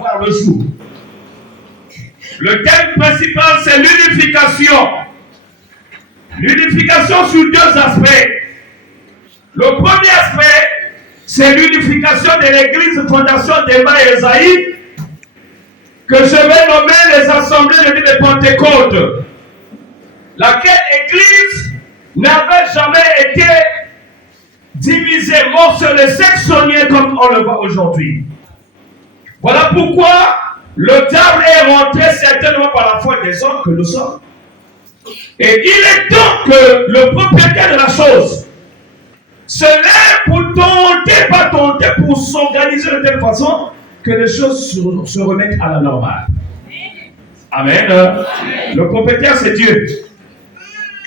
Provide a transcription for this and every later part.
voir le jour. Le thème principal, c'est l'unification. L'unification sur deux aspects. Le premier aspect, c'est l'unification de l'église Fondation d'Emma et Esaïe, que je vais nommer les assemblées de Pentecôte, laquelle église n'avait jamais été divisée, morcelée, sectionnée comme on le voit aujourd'hui. Voilà pourquoi le diable est rentré certainement par la foi des hommes que nous sommes. Et il est temps que le propriétaire de la chose se lève pour tenter, pas tenter, pour s'organiser de telle façon que les choses se remettent à la normale. Amen. Le propriétaire, c'est Dieu.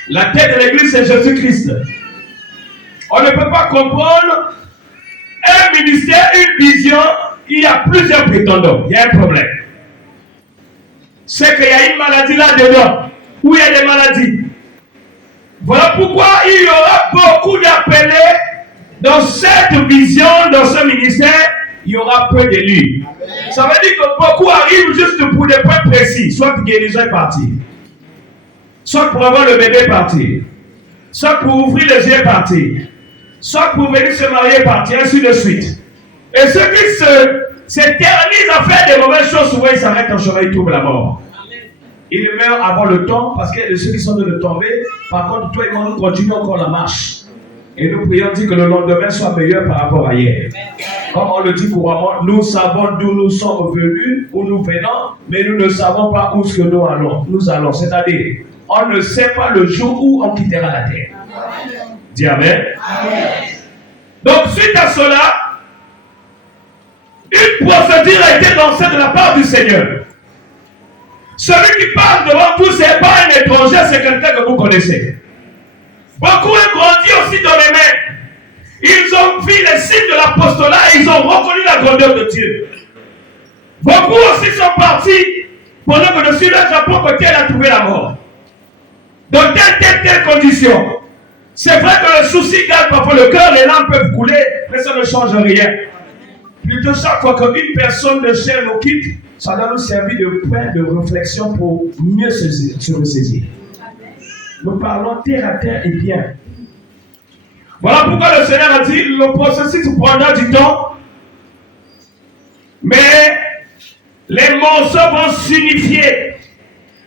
La tête de l'église, c'est Jésus-Christ. On ne peut pas comprendre un ministère, une vision. Il y a plusieurs prétendants. Il y a un problème. C'est qu'il y a une maladie là-dedans. Où il y a des maladies. Voilà pourquoi il y aura beaucoup d'appelés dans cette vision, dans ce ministère. Il y aura peu d'élus. Ça veut dire que beaucoup arrivent juste pour des points précis. Soit guérison est partie. Soit pour avoir le bébé parti. Soit pour ouvrir les yeux parti. Soit pour venir se marier parti. Ainsi de suite. Et ceux qui s'éternisent à faire des mauvaises choses, souvent ils s'arrêtent en chemin, ils trouvent la mort. Ils meurent avant le temps parce qu'il y a de ceux qui sont de tomber. Par contre, toi et moi, nous continuons encore la marche. Et nous prions dit que le lendemain soit meilleur par rapport à hier. Comme on le dit couramment, nous savons d'où nous sommes venus, où nous venons, mais nous ne savons pas où ce que nous allons. C'est-à-dire, on ne sait pas le jour où on quittera la terre. Dis Amen. Amen. Donc, suite à cela, une procédure a été lancée de la part du Seigneur. Celui qui parle devant vous, ce n'est pas un étranger, c'est quelqu'un que vous connaissez. Beaucoup ont grandi aussi dans les mains. Ils ont vu les signes de l'apostolat et ils ont reconnu la grandeur de Dieu. Beaucoup aussi sont partis pendant que le Seigneur Japon côté a trouvé la mort. Dans telle condition. C'est vrai que le souci garde parfois le cœur, les larmes peuvent couler, mais ça ne change rien. Plutôt chaque fois qu'une personne de chair nous quitte, ça doit nous servir de point de réflexion pour mieux se ressaisir. Nous parlons terre à terre et bien. Voilà pourquoi le Seigneur a dit le processus prendra du temps, mais les morceaux vont s'unifier.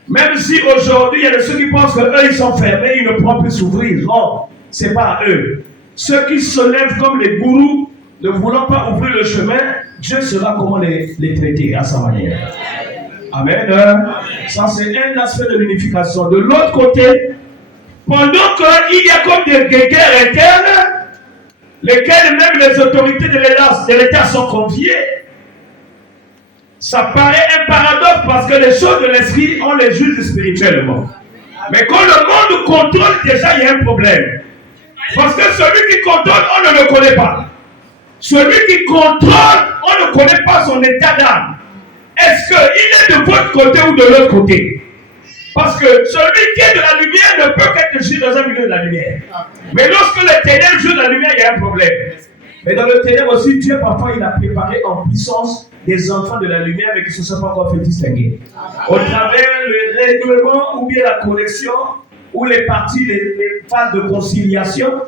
Même si aujourd'hui il y a de ceux qui pensent qu'eux ils sont fermés, ils ne pourront plus s'ouvrir. Non, ce n'est pas à eux. Ceux qui se lèvent comme les gourous, ne voulant pas ouvrir le chemin, Dieu saura comment les traiter à sa manière. Amen. Ça, c'est un aspect de l'unification. De l'autre côté, pendant qu'il y a comme des guerres internes, lesquelles même les autorités de l'État sont confiées, ça paraît un paradoxe parce que les choses de l'esprit, on les juge spirituellement. Mais quand le monde contrôle, déjà, il y a un problème. Parce que celui qui contrôle, on ne le connaît pas. Celui qui contrôle, on ne connaît pas son état d'âme. Est-ce qu'il est de votre côté ou de l'autre côté? Parce que celui qui est de la lumière ne peut qu'être jugé dans un milieu de la lumière. Mais lorsque le ténèbre joue de la lumière, il y a un problème. Mais dans le ténèbre aussi, Dieu parfois il a préparé en puissance des enfants de la lumière, mais qui ne se sont pas encore fait distinguer. Au travers le règlement ou bien la correction, ou les parties, les phases de conciliation,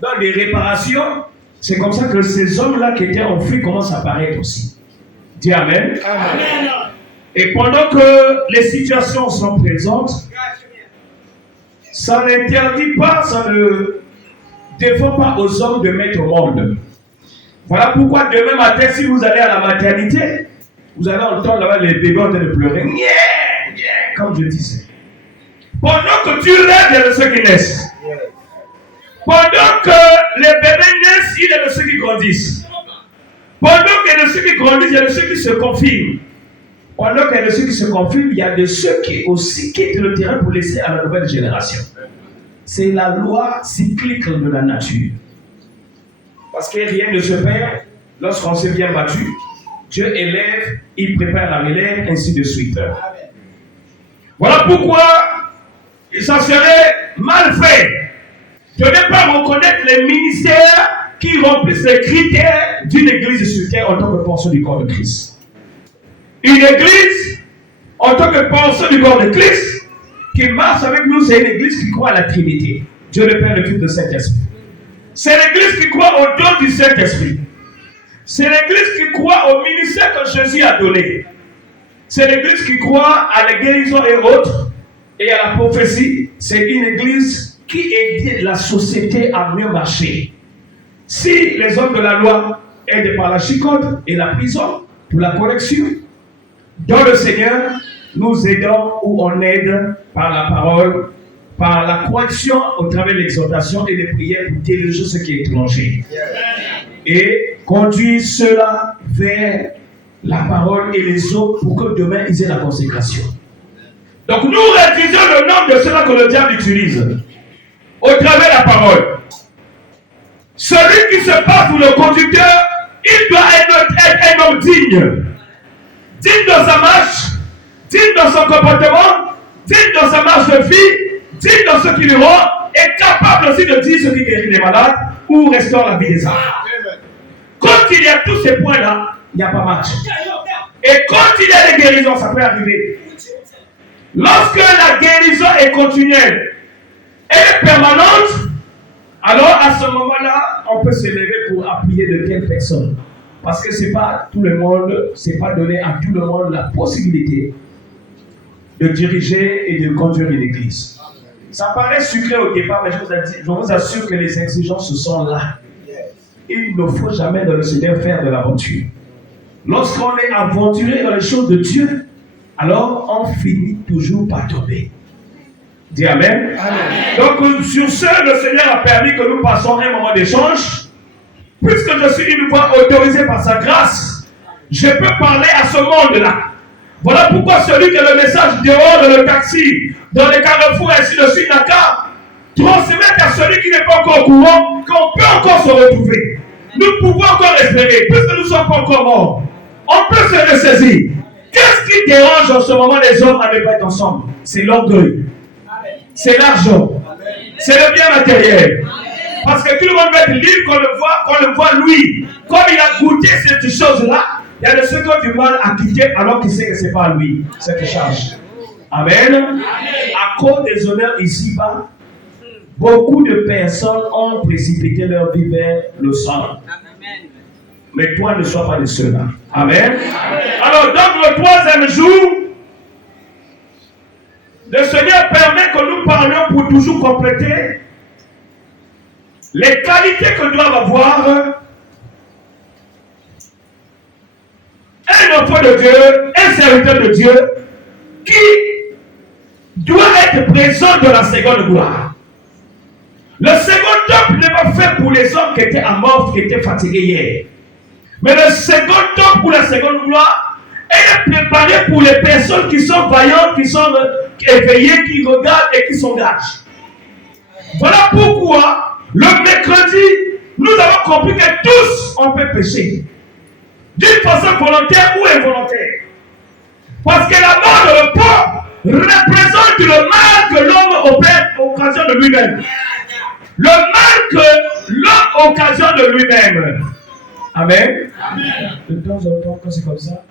dans les réparations, c'est comme ça que ces hommes-là qui étaient enfuis commencent à apparaître aussi. Dis Amen. Amen. Et pendant que les situations sont présentes, ça n'interdit pas, ça ne défend pas aux hommes de mettre au monde. Voilà pourquoi demain matin, si vous allez à la maternité, vous allez entendre là-bas les bébés en train de pleurer. Comme je disais. Pendant que tu rêves, il y a de ceux qui naissent. Pendant que les bébés naissent, il y a de ceux qui grandissent. Pendant qu'il y a de ceux qui grandissent, il y a de ceux qui se confirment. Pendant qu'il y a de ceux qui se confirment, il y a de ceux qui aussi quittent le terrain pour laisser à la nouvelle génération. C'est la loi cyclique de la nature. Parce que rien ne se perd lorsqu'on s'est bien battu. Dieu élève, il prépare la relève, ainsi de suite. Voilà pourquoi ça serait mal fait de ne pas reconnaître les ministères qui remplissent les critères d'une église sur terre en tant que portion du corps de Christ. Une église, en tant que penseur du corps de Christ, qui marche avec nous, c'est une église qui croit à la Trinité. Dieu le Père, le Fils, le Saint-Esprit. C'est l'église qui croit au don du Saint-Esprit. C'est l'église qui croit au ministère que Jésus a donné. C'est l'église qui croit à la guérison et autres, et à la prophétie. C'est une église qui aide la société à mieux marcher. Si les hommes de la loi aident par la chicote et la prison pour la correction, dans le Seigneur, nous aidons ou on aide par la parole, par la correction au travers de l'exhortation et des prières pour déloger ce qui est étranger. Et conduire cela vers la parole et les autres pour que demain ils aient la consécration. Donc nous réduisons le nombre de cela que le diable utilise au travers de la parole. Celui qui se passe pour le conducteur, il doit être un homme digne. Digne dans sa marche, digne dans son comportement, digne dans sa marche de vie, digne dans ce qui lui rend, et capable aussi de dire ce qui guérit les malades ou restaure la vie des âmes. Quand il y a tous ces points-là, il n'y a pas match. Et quand il y a des guérisons, ça peut arriver. Lorsque la guérison est continuelle et permanente, alors à ce moment-là, on peut se lever pour appuyer de quelle personne. Parce que c'est pas tout le monde, c'est pas donné à tout le monde la possibilité de diriger et de conduire une église. Ça paraît sucré au départ, mais je vous assure que les exigences sont là. Il ne faut jamais dans le Seigneur faire de l'aventure. Lorsqu'on est aventuré dans les choses de Dieu, alors on finit toujours par tomber. Dis Amen. Amen. Donc sur ce, le Seigneur a permis que nous passions un moment d'échange. Puisque je suis une fois autorisé par sa grâce, je peux parler à ce monde-là. Voilà pourquoi celui qui a le message dehors dans le taxi, dans les carrefours, ainsi de suite, n'a qu'à transmettre à celui qui n'est pas encore au courant qu'on peut encore se retrouver. Nous pouvons encore espérer, puisque nous ne sommes pas encore morts. On peut se ressaisir. Qu'est-ce qui dérange en ce moment les hommes à ne pas être ensemble? C'est l'orgueil. C'est l'argent. C'est le bien matériel. Parce que tout le monde veut être libre, qu'on le voit lui. Comme il a goûté cette chose-là, il y a de ceux qui ont du mal à quitter alors qu'il sait que ce n'est pas lui, cette charge. Amen. À cause des honneurs ici-bas, beaucoup de personnes ont précipité leur vie vers le sang. Mais toi, ne sois pas de ceux-là. Amen. Alors, donc, le troisième jour, le Seigneur permet que nous parlions pour toujours compléter les qualités que doivent avoir un enfant de Dieu, un serviteur de Dieu, qui doit être présent dans la seconde gloire. Le second temple n'est pas fait pour les hommes qui étaient amorphes, qui étaient fatigués hier. Mais le second temple pour la seconde gloire est préparé pour les personnes qui sont vaillantes, qui sont éveillées, qui regardent et qui s'engagent. Voilà pourquoi le mercredi, nous avons compris que tous on peut pécher. D'une façon volontaire ou involontaire. Parce que la mort de le pauvre représente le mal que l'homme opère occasion de lui-même. Le mal que l'homme occasionne de lui-même. Amen. Amen. De temps en temps, quand c'est comme ça,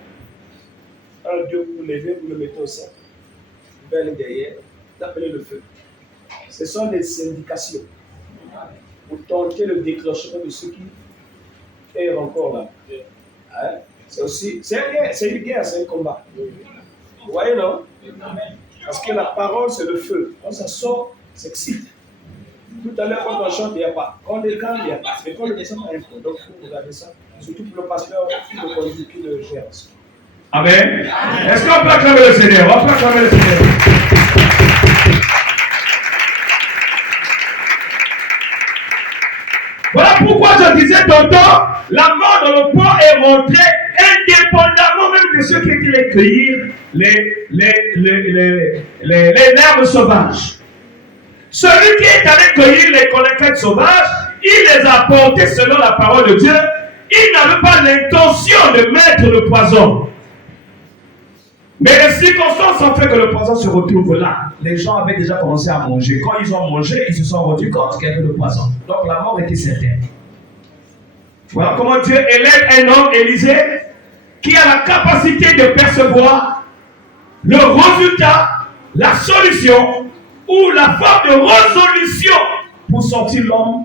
un Dieu vous levez, vous le mettez au sein, vers le derrière, vous appelez le feu. Ce sont des indications pour tenter le déclenchement de ce qui est encore là. Hein? C'est aussi, c'est une guerre, c'est un combat. Vous voyez, non? Parce que la parole, c'est le feu. Quand ça sort, c'est excite. Tout à l'heure, quand on chante, il n'y a pas. Quand on est calme, il n'y a pas. Mais quand on descend, il y a un peu. Donc, il faut regarder ça. Surtout pour le pasteur qui le conduit, qui le gère. Amen. Amen. Est-ce qu'on peut acclamer le Seigneur? On peut acclamer le Seigneur. Voilà pourquoi je disais tantôt, la mort de le pauvre est rentrée indépendamment même de ceux qui étaient cueillir les herbes sauvages. Celui qui est allé cueillir les conquêtes sauvages, il les a apportées selon la parole de Dieu. Il n'avait pas l'intention de mettre le poison. Mais les circonstances ont fait que le poison se retrouve là. Les gens avaient déjà commencé à manger. Quand ils ont mangé, ils se sont rendus compte qu'il y avait le poison. Donc la mort était certaine. Voilà comment Dieu élève un homme, Élisée, qui a la capacité de percevoir le résultat, la solution ou la forme de résolution pour sortir l'homme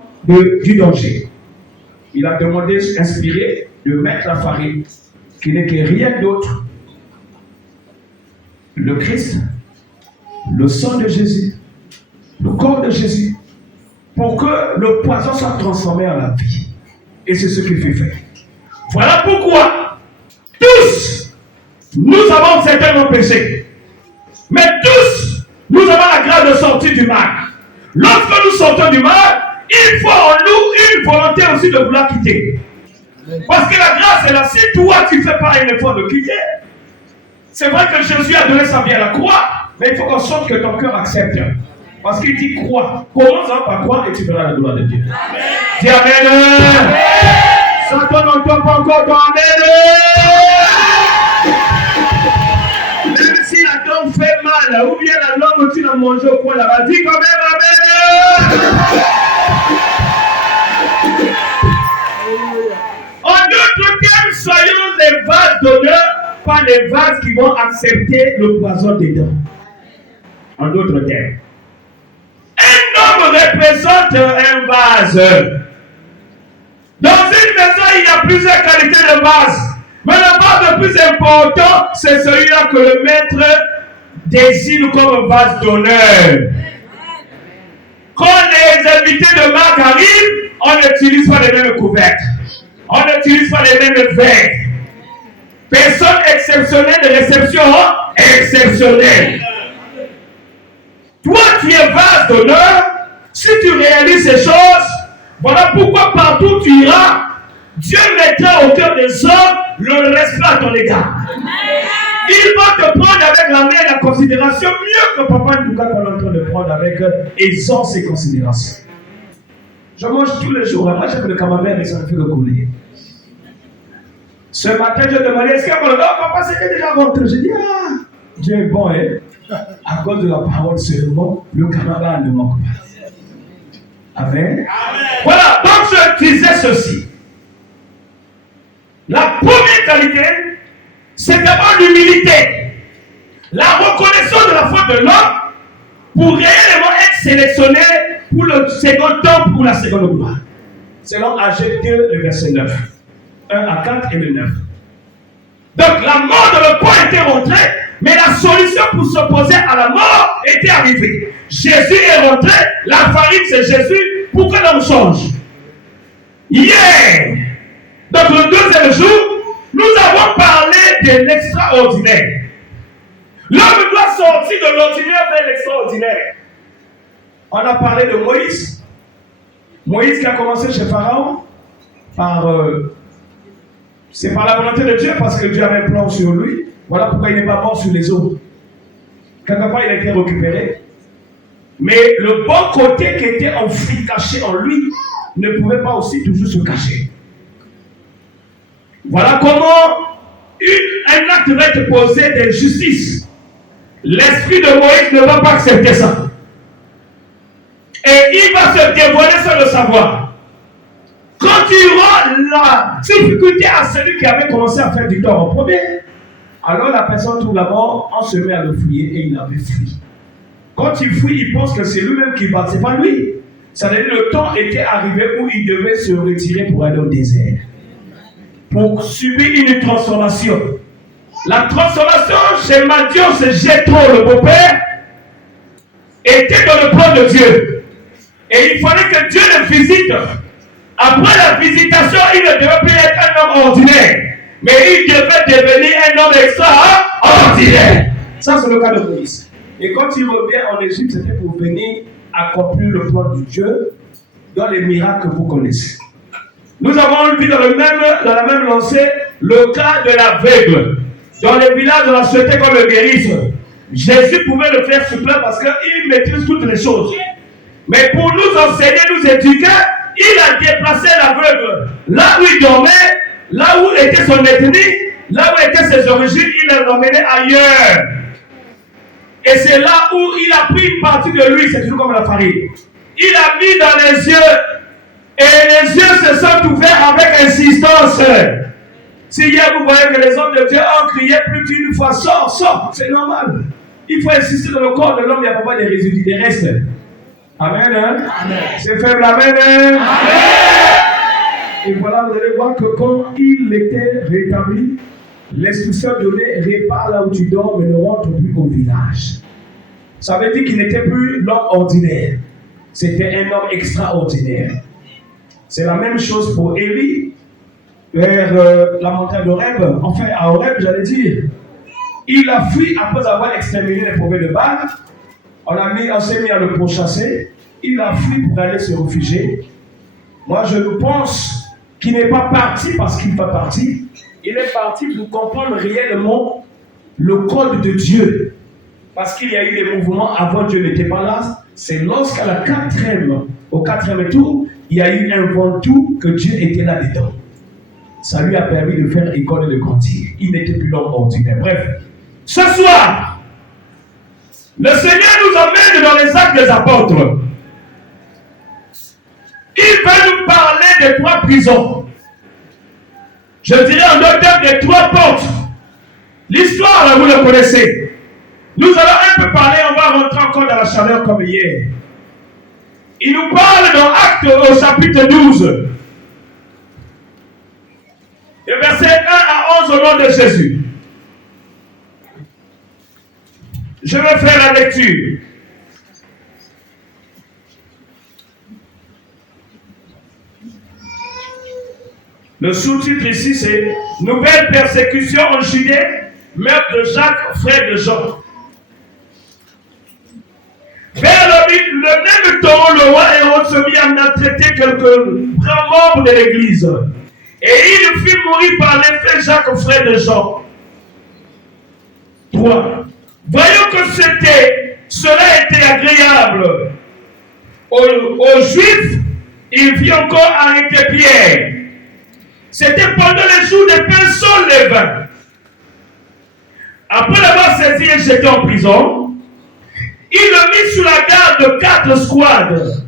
du danger. Il a demandé, inspiré, de mettre la farine, qui n'est que rien d'autre. Le Christ, le sang de Jésus, le corps de Jésus, pour que le poison soit transformé en la vie. Et c'est ce qu'il fait faire. Voilà pourquoi tous, nous avons certainement péché. Mais tous, nous avons la grâce de sortir du mal. Lorsque nous sortons du mal, il faut en nous une volonté aussi de vouloir quitter. Parce que la grâce est là. Si toi, tu ne fais pas un effort de quitter, c'est vrai que Jésus a donné sa vie à la croix, mais il faut qu'on sorte que ton cœur accepte. Parce qu'il dit crois. Commence par croire et tu verras la gloire de Dieu. Amen. Dis Amen. Satan n'entend pas encore ton Amen. Même si la dent fait mal, ou bien la langue tu l'as mangé au coin là-bas, dis quand même Amen. En d'autres termes, soyons les vases d'honneur, pas les vases qui vont accepter le poison dedans. En d'autres termes. Un homme représente un vase. Dans une maison, il y a plusieurs qualités de vase. Mais le vase le plus important, c'est celui-là que le maître désigne comme vase d'honneur. Quand les invités de marque arrivent, on n'utilise pas les mêmes couvercles. On n'utilise pas les mêmes verres. Personne exceptionnelle de réception exceptionnelle. Toi, tu es vase d'honneur. Si tu réalises ces choses, voilà pourquoi partout tu iras, Dieu mettra au cœur des hommes le respect à ton égard. Il va te prendre avec la main et la considération mieux que Papa Ndouka qu'on est en train de prendre avec aisance et considération. Je mange tous les jours. Moi, j'aime le camembert, mais ça me fait le couler. Ce matin, je demandais, est-ce qu'il y a mon papa, c'était déjà rentré. J'ai dit, Dieu est bon, hein. À cause de la parole seulement, le camembert ne manque pas. Amen. Voilà, donc je disais ceci. La première qualité, c'est d'abord l'humilité. La reconnaissance de la foi de l'homme pour réellement être sélectionné pour le second temps, pour la seconde gloire. Selon Agé 2, le verset 9. 1 à 4 et le 9. Donc la mort de le point était rentrée, mais la solution pour s'opposer à la mort était arrivée. Jésus est rentré, la farine c'est Jésus, pour que l'homme change. Hier, donc le deuxième jour, nous avons parlé de l'extraordinaire. L'homme doit sortir de l'ordinaire vers l'extraordinaire. On a parlé de Moïse. Moïse qui a commencé chez Pharaon c'est par la volonté de Dieu parce que Dieu avait un plan sur lui. Voilà pourquoi il n'est pas mort sur les autres. Quelque part, il a été récupéré. Mais le bon côté qui était enfoui, caché en lui, ne pouvait pas aussi toujours se cacher. Voilà comment un acte va être posé de justice. L'esprit de Moïse ne va pas accepter ça. Et il va se dévoiler sans le savoir. Quand il aura la difficulté à celui qui avait commencé à faire du tort en premier, alors la personne trouve la mort, on se met à le fouiller et il avait fui. Quand il fouille, il pense que c'est lui-même qui va, c'est pas lui. Ça veut dire que le temps était arrivé où il devait se retirer pour aller au désert. Pour subir une transformation. La transformation chez Madian, c'est Jéthro, le beau-père, était dans le plan de Dieu. Et il fallait que Dieu le visite. Après la visitation, il ne devait plus être un homme ordinaire. Mais il devait devenir un homme extraordinaire. Ça, c'est le cas de Moïse. Et quand il revient en Égypte, c'était pour venir accomplir le plan de Dieu dans les miracles que vous connaissez. Nous avons vu dans la même lancée le cas de l'aveugle. Dans les villages, on a souhaité qu'on le guérisse. Jésus pouvait le faire sur place parce qu'il maîtrise toutes les choses. Mais pour nous enseigner, nous éduquer, il a déplacé l'aveugle. Là où il dormait, là où était son ethnie, là où étaient ses origines, il l'a emmené ailleurs. Et c'est là où il a pris une partie de lui, c'est toujours comme la farine. Il a mis dans les yeux, et les yeux se sont ouverts avec insistance. Si hier vous voyez que les hommes de Dieu ont crié plus d'une fois, sors, sors, c'est normal. Il faut insister dans le corps de l'homme, il n'y a pas de résultats, des restes. Amen. Hein? Amen. C'est faible, amen. Hein? Amen. Et voilà, vous allez voir que quand il était rétabli, l'instruction donnée, répare là où tu dors, mais ne rentre plus au village. Ça veut dire qu'il n'était plus l'homme ordinaire. C'était un homme extraordinaire. C'est la même chose pour Élie, vers la montagne d'Horeb. Enfin, à Horeb, j'allais dire. Il a fui après avoir exterminé les prophètes de Baal. On s'est mis à le pourchasser. Il a fui pour aller se réfugier. Moi, je pense qu'il n'est pas parti parce qu'il n'est pas parti. Il est parti pour comprendre réellement le code de Dieu. Parce qu'il y a eu des mouvements avant Dieu n'était pas là. C'est lorsqu'à au quatrième tour, il y a eu un ventoux que Dieu était là-dedans. Ça lui a permis de faire école et de grandir. Il n'était plus l'homme ordinaire. Bref, ce soir, le Seigneur nous emmène dans les actes des apôtres. Il veut nous parler des 3 prisons. Je dirais en d'autres termes des 3 portes. L'histoire, là, vous le connaissez. Nous allons un peu parler, on va rentrer encore dans la chaleur comme hier. Il nous parle dans Actes au chapitre 12. Et versets 1 à 11 au nom de Jésus. Je vais faire la lecture. Le sous-titre ici, c'est « Nouvelle persécution en Judée, meurtre de Jacques, frère de Jean ». Vers le même temps, le roi Hérode se mit à traiter quelques grands membres de l'église. Et il fit mourir par l'effet Jacques, frère de Jean. 3. Voyons que cela était agréable aux Juifs, il fit encore arrêter Pierre. C'était pendant les jours des pains sans levain. Après l'avoir saisi et jeté en prison, il le mit sous la garde de 4 squads.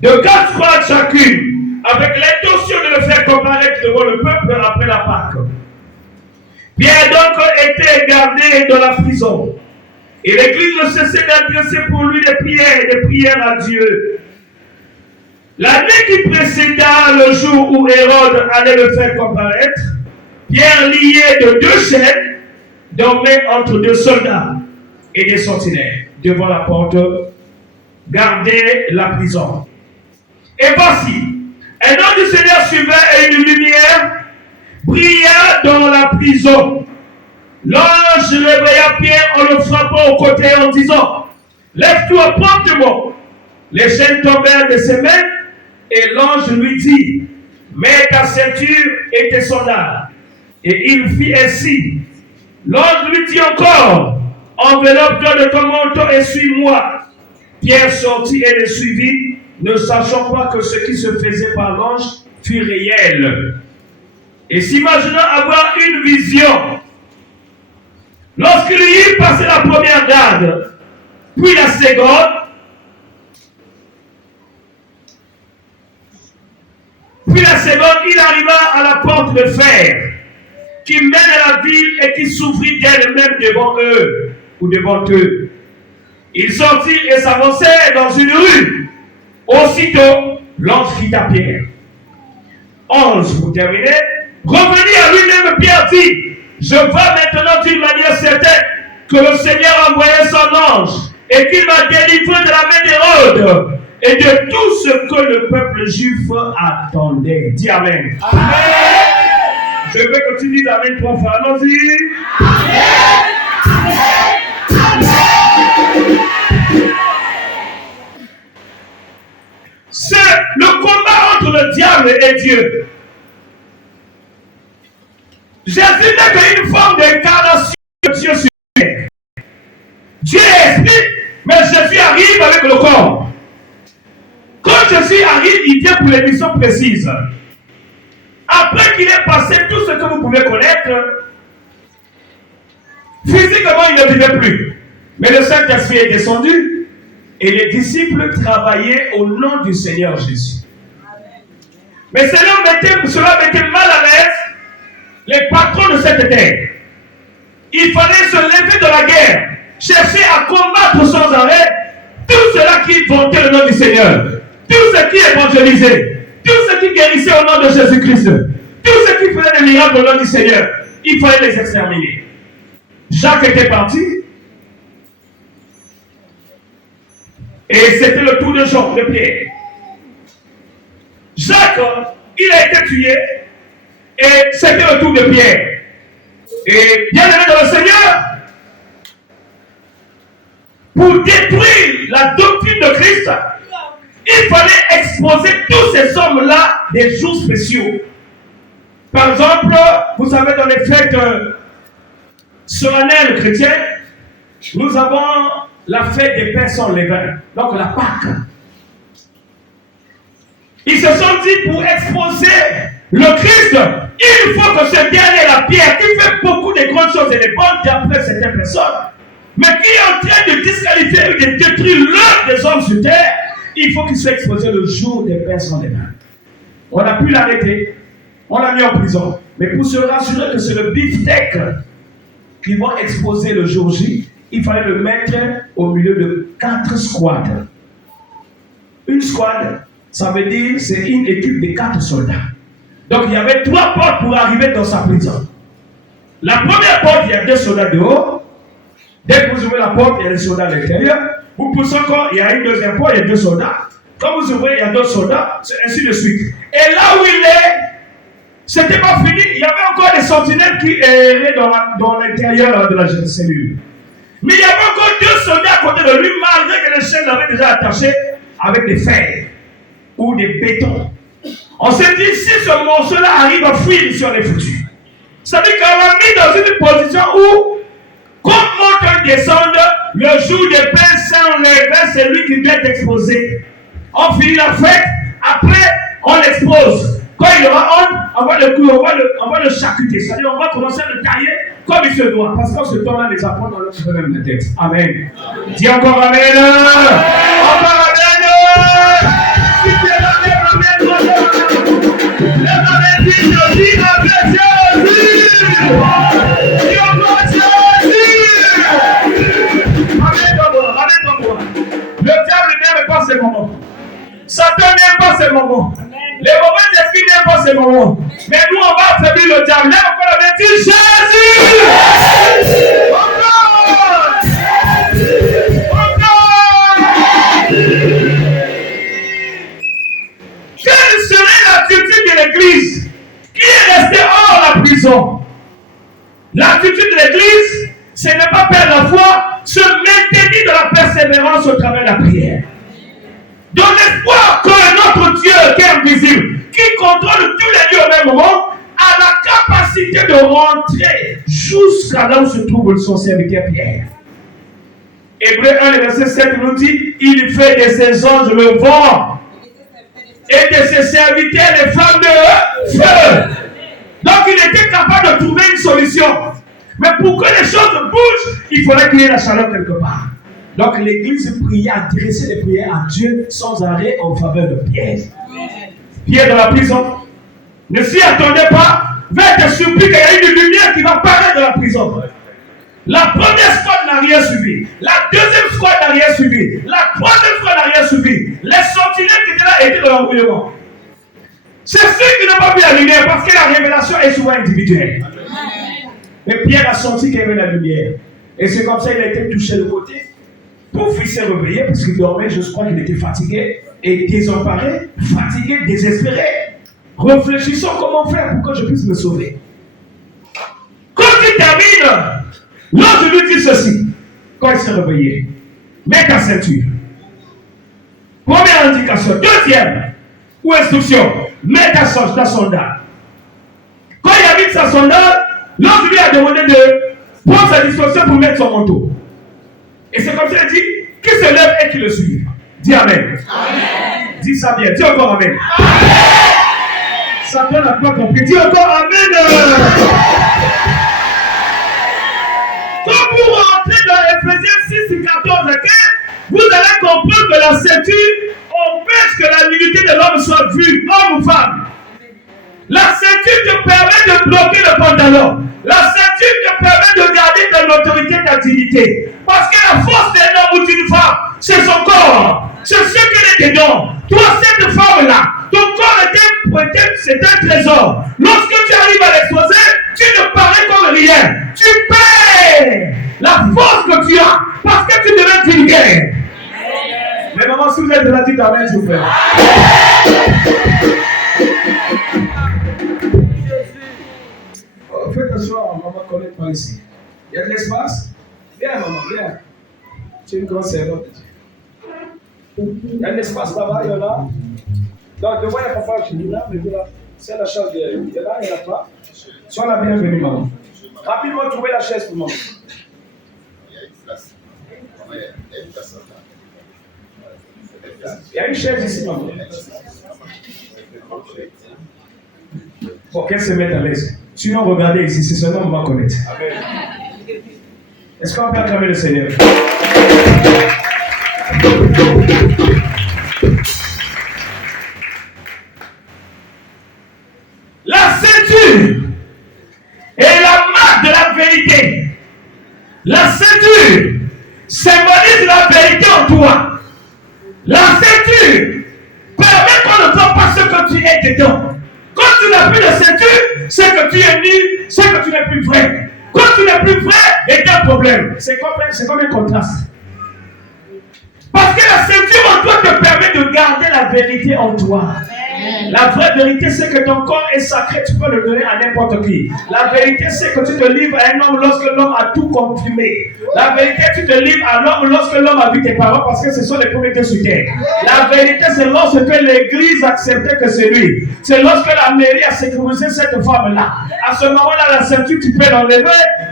De 4 squads chacune, avec l'intention de le faire comparaître devant le peuple après la Pâque. Pierre donc était gardé dans la prison. Et l'église ne cessait d'adresser pour lui des prières à Dieu. L'année qui précéda le jour où Hérode allait le faire comparaître, Pierre, lié de 2 chaînes, dormait entre 2 soldats et des sentinelles devant la porte, gardait la prison. Et voici, un ange du Seigneur suivait et une lumière brilla dans la prison. L'ange réveilla Pierre en le frappant au côté en disant « Lève-toi promptement !» Les chaînes tombèrent de ses mains et l'ange lui dit « Mets ta ceinture et tes sandales. » Et il fit ainsi. L'ange lui dit encore « Enveloppe-toi de ton manteau et suis-moi. » Pierre sortit et le suivit, ne sachant pas que ce qui se faisait par l'ange fut réel. Et s'imaginant avoir une vision, lorsqu'il eut passé la première garde, puis la seconde, il arriva à la porte de fer qui mène à la ville et qui s'ouvrit d'elle-même devant eux ou devant eux. Il sortit et s'avançait dans une rue. Aussitôt, l'ange fit à Pierre. 11, pour terminer. Revenir à lui-même, Pierre dit, je vois maintenant d'une manière certaine que le Seigneur a envoyé son ange et qu'il m'a délivré de la main d'Hérode et de tout ce que le peuple juif attendait. Dis Amen. Amen. Je veux que tu dises Amen 3 fois. Allons-y. Amen. Amen. C'est le combat entre le diable et Dieu. Jésus n'est qu'une forme d'incarnation de Dieu sur terre. Dieu est esprit, mais Jésus arrive avec le corps. Quand Jésus arrive, il vient pour les missions précises. Après qu'il ait passé tout ce que vous pouvez connaître, physiquement il ne vivait plus. Mais le Saint-Esprit est descendu et les disciples travaillaient au nom du Seigneur Jésus. Mais cela mettait mal à l'aise les patrons de cette terre. Il fallait se lever de la guerre, chercher à combattre sans arrêt tout cela qui vantait le nom du Seigneur, tout ce qui évangélisait, tout ce qui guérissait au nom de Jésus-Christ, tout ce qui faisait des miracles au nom du Seigneur. Il fallait les exterminer. Jacques était parti. Et c'était le tour de Jean, de Pierre. Jacques, il a été tué. Et c'était le tour de Pierre. Et bien aimé dans le Seigneur, pour détruire la doctrine de Christ, il fallait exposer tous ces hommes-là des jours spéciaux. Par exemple, vous savez, dans les fêtes solennelles chrétiennes, nous avons la fête des pains sans levain, donc la Pâque. Ils se sont dit, pour exposer le Christ, il faut que ce dernier, la pierre, qui fait beaucoup de grandes choses et de bonnes d'après certaines personnes, mais qui est en train de disqualifier ou de détruire l'œuvre des hommes sur terre, il faut qu'il soit exposé le jour des pains sans levain. On a pu l'arrêter, on l'a mis en prison, mais pour se rassurer que c'est le beefsteak qui va exposer le jour J, il fallait le mettre au milieu de 4 squads. Une squad, ça veut dire c'est une équipe de 4 soldats. Donc il y avait 3 portes pour arriver dans sa prison. La première porte, il y a 2 soldats dehors. Dès que vous ouvrez la porte, il y a des soldats à l'intérieur. Vous poussez encore, il y a une deuxième porte, il y a 2 soldats. Quand vous ouvrez, il y a 2 soldats, ainsi de suite. Et là où il est, c'était pas fini. Il y avait encore des sentinelles qui erraient dans l'intérieur de la cellule. Mais il y avait encore 2 soldats à côté de lui, malgré que les chaînes l'avaient déjà attaché avec des fers ou des bétons. On s'est dit, si ce morceau-là arrive à fuir, si on est foutu. Ça veut dire qu'on l'a mis dans une position où, comme monte et descende, le jour des pains sans levain, c'est lui qui doit être exposé. On finit la fête, après, on l'expose. Quand il aura honte, on va le charcuter. C'est-à-dire, on va commencer à le tailler comme il se doit. Parce qu'en ce temps-là, les apôtres, on leur fait même la tête. Amen. Dis encore Amen. Encore Amen. Si tu es Amen, Amen, Amen. Dis Amen, Jésus. Dis encore Jésus. Amen, toi. Le diable n'aime pas ces moments. Satan n'aime pas ces moments. Les mauvais esprits n'aiment pas ces moments. Mais nous, on va affaiblir le diable. Là, on va le dire Jésus! Encore! Quelle serait l'attitude de l'Église qui est restée hors la prison? L'attitude de l'Église, ce n'est pas perdre la foi, se maintenir dans la persévérance au travers de la prière. Dans l'espoir que notre Dieu, qui est invisible, qui contrôle tous les lieux au même moment, a la capacité de rentrer jusqu'à là où se trouve son serviteur Pierre. Hébreu 1, verset 7 nous dit, il fait de ses anges le vent et de ses serviteurs les flammes de feu. Donc il était capable de trouver une solution. Mais pour que les choses bougent, il faudrait qu'il y ait la chaleur quelque part. Donc l'Église priait, adressait des prières à Dieu sans arrêt en faveur de Pierre. Pierre dans la prison. Ne s'y attendez pas. Va être surpris qu'il y a une lumière qui va paraître dans la prison. La première squad n'a rien suivi. La deuxième squad n'a rien suivi. La troisième squad n'a rien suivi. Les sentinelles qui étaient là étaient dans l'embrouillement. C'est ceux qui n'ont pas vu la lumière parce que la révélation est souvent individuelle. Mais Pierre a senti qu'il y avait la lumière. Et c'est comme ça qu'il a été touché de côté. Pour qu'il s'est réveillé parce qu'il dormait, je crois qu'il était fatigué et désemparé, fatigué, désespéré. Réfléchissons comment faire pour que je puisse me sauver. Quand il termine, l'autre lui dit ceci. Quand il s'est réveillé, mets ta ceinture. Première indication. Deuxième, ou instruction, mets ta sandale. Quand il a mis sa sandale, l'autre lui a demandé de prendre sa disposition pour mettre son manteau. Et c'est comme ça qu'il dit, qui se lève et qui le suit. Dis Amen. Amen. Dis ça bien. Dis encore Amen. Amen. Satan n'a pas compris. Dis encore Amen. Quand vous rentrez dans Ephésiens 6, 14 et 15, vous allez comprendre que la ceinture empêche que la dignité de l'homme soit vue, homme ou femme. La ceinture te permet de bloquer le pantalon. La ceinture te permet de garder ton autorité, ta dignité. Parce que la force d'un homme ou d'une femme, c'est son corps. C'est ce qu'elle est dedans. Toi, cette femme-là, ton corps c'est un trésor. Lorsque tu arrives à l'exposer, tu ne parais comme rien. Tu perds la force que tu as parce que tu deviens vulgaire. Mais maman, si vous êtes de la dites amen, s'il vous plaît. Oh, faites asseoir, maman Colette par ici. Il y a de l'espace? Viens, maman, viens. Tu es une grande servante de Dieu. Il y a de l'espace là-bas, il y en a. Donc, devant, il y a papa qui dit là, mais là, c'est la chaise de. Il y en a, il n'y en a pas. Sois la bienvenue, maman. Rapidement, trouvez la chaise pour maman. Il y a une place. Il y a une chaise ici, maman. Pour qu'elle se mette à l'aise. Sinon, regardez ici, c'est seulement maman Colette. Est-ce qu'on peut acclamer le Seigneur? La ceinture est la marque de la vérité. La ceinture symbolise la vérité en toi. La ceinture permet qu'on ne voit pas ce que tu es dedans. Quand tu n'as plus de ceinture, c'est que tu es nul, c'est que tu n'es plus vrai. Quand tu n'es plus vrai, il y a un problème. C'est comme un contraste. Parce que la ceinture en toi te permet de garder la vérité en toi. La vraie vérité, c'est que ton corps est sacré, tu peux le donner à n'importe qui. La vérité, c'est que tu te livres à un homme lorsque l'homme a tout comprimé. La vérité, tu te livres à l'homme lorsque l'homme a vu tes parents parce que ce sont les premiers deux sur terre. La vérité, c'est lorsque l'église acceptait que c'est lui. C'est lorsque la mairie a sécurisé cette femme-là. À ce moment-là, la ceinture, tu peux l'enlever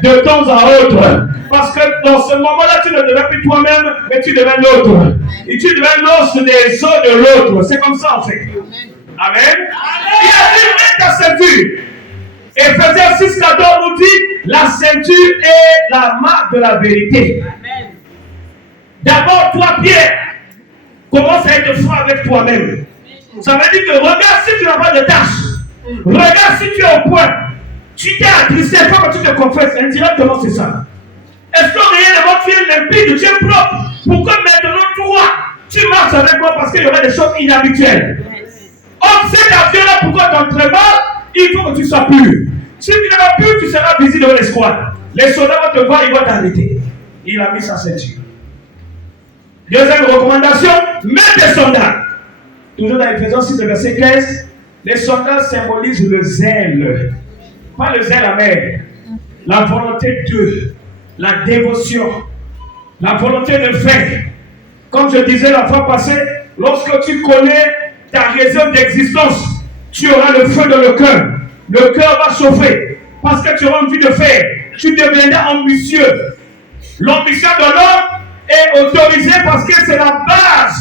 de temps à autre. Parce que dans ce moment-là, tu ne deviens plus toi-même, mais tu deviens l'autre. Et tu deviens l'os des os de l'autre. C'est comme ça, en fait. Amen. Il a dit, mets ta ceinture. Ephésiens 6,14 nous dit, la ceinture est la marque de la vérité. Amen. D'abord, toi, Pierre, commence à être franc avec toi-même. Ça veut dire que regarde si tu n'as pas de tâches. Regarde si tu es au point. Tu t'es attristé, il faut que tu te confesses. Indirectement, c'est ça. Est-ce que réellement tu es limpide, tu es propre? Pourquoi maintenant, toi, tu marches avec moi parce qu'il y aura des choses inhabituelles? Or, cette affaire-là, pourquoi tu entres mal? Il faut que tu sois pur. Si tu n'es pas pur, tu seras visible devant l'escouade. Les soldats vont te voir, ils vont t'arrêter. Il a mis sa ceinture. Deuxième recommandation, mets tes soldats. Toujours dans Ephésiens 6, verset 15, les soldats symbolisent le zèle. Pas le zèle amer. La volonté de, la dévotion, la volonté de faire. Comme je disais la fois passée, lorsque tu connais ta raison d'existence, tu auras le feu dans le cœur. Le cœur va chauffer parce que tu auras envie de faire. Tu deviendras ambitieux. L'ambition de l'homme est autorisée parce que c'est la base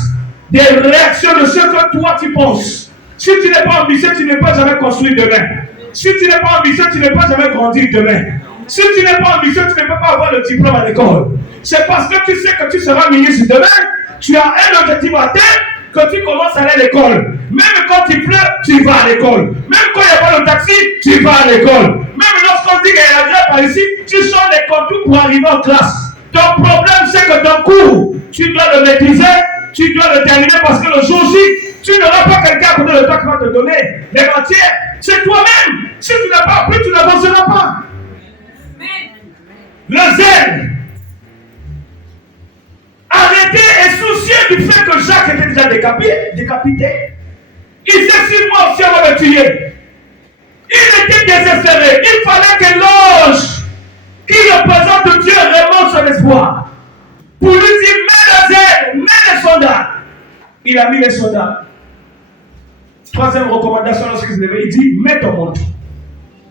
des réactions de ce que toi tu penses. Si tu n'es pas ambitieux, tu ne peux jamais construire demain. Si tu n'es pas ambitieux, tu ne peux jamais grandir demain. Si tu n'es pas ambitieux, tu ne peux pas avoir le diplôme à l'école. C'est parce que tu sais que tu seras ministre demain. Tu as un objectif à atteindre. Que tu commences à aller à l'école. Même quand il pleut, tu vas à l'école. Même quand il n'y a pas de taxi, tu vas à l'école. Même lorsqu'on dit qu'il y a la grève par ici, tu sors les contours pour arriver en classe. Ton problème, c'est que ton cours, tu dois le maîtriser, tu dois le terminer parce que le jour J, tu n'auras pas quelqu'un à côté de toi qui va te donner les matières. C'est toi-même. Si tu n'as pas appris, tu n'avanceras pas. Le zèle. Arrêtez et soucieux du fait que Jacques était déjà décapité. Il sait si moi aussi on va me tuer. Il était désespéré. Il fallait que l'ange qui représente Dieu remonte son espoir. Pour lui dire, mets le zèle, mets les soldats. Il a mis les soldats. Troisième recommandation lorsqu'il se levait, il dit, mets ton manteau.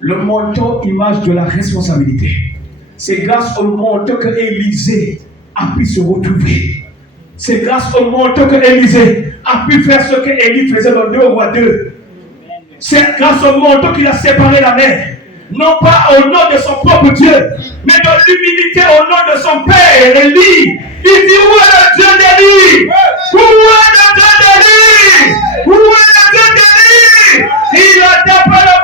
Le manteau, image de la responsabilité. C'est grâce au manteau que Élisée a pu se retrouver. C'est grâce au manteau que Élisée a pu faire ce que Élie faisait dans 2 Rois 2. C'est grâce au manteau qu'il a séparé la mer. Non pas au nom de son propre Dieu, mais de l'humilité au nom de son père, Élie. Il dit, où est le Dieu d'Élie? Où est le Dieu d'Élie? Où est le Dieu d'Élie? Il a tapé le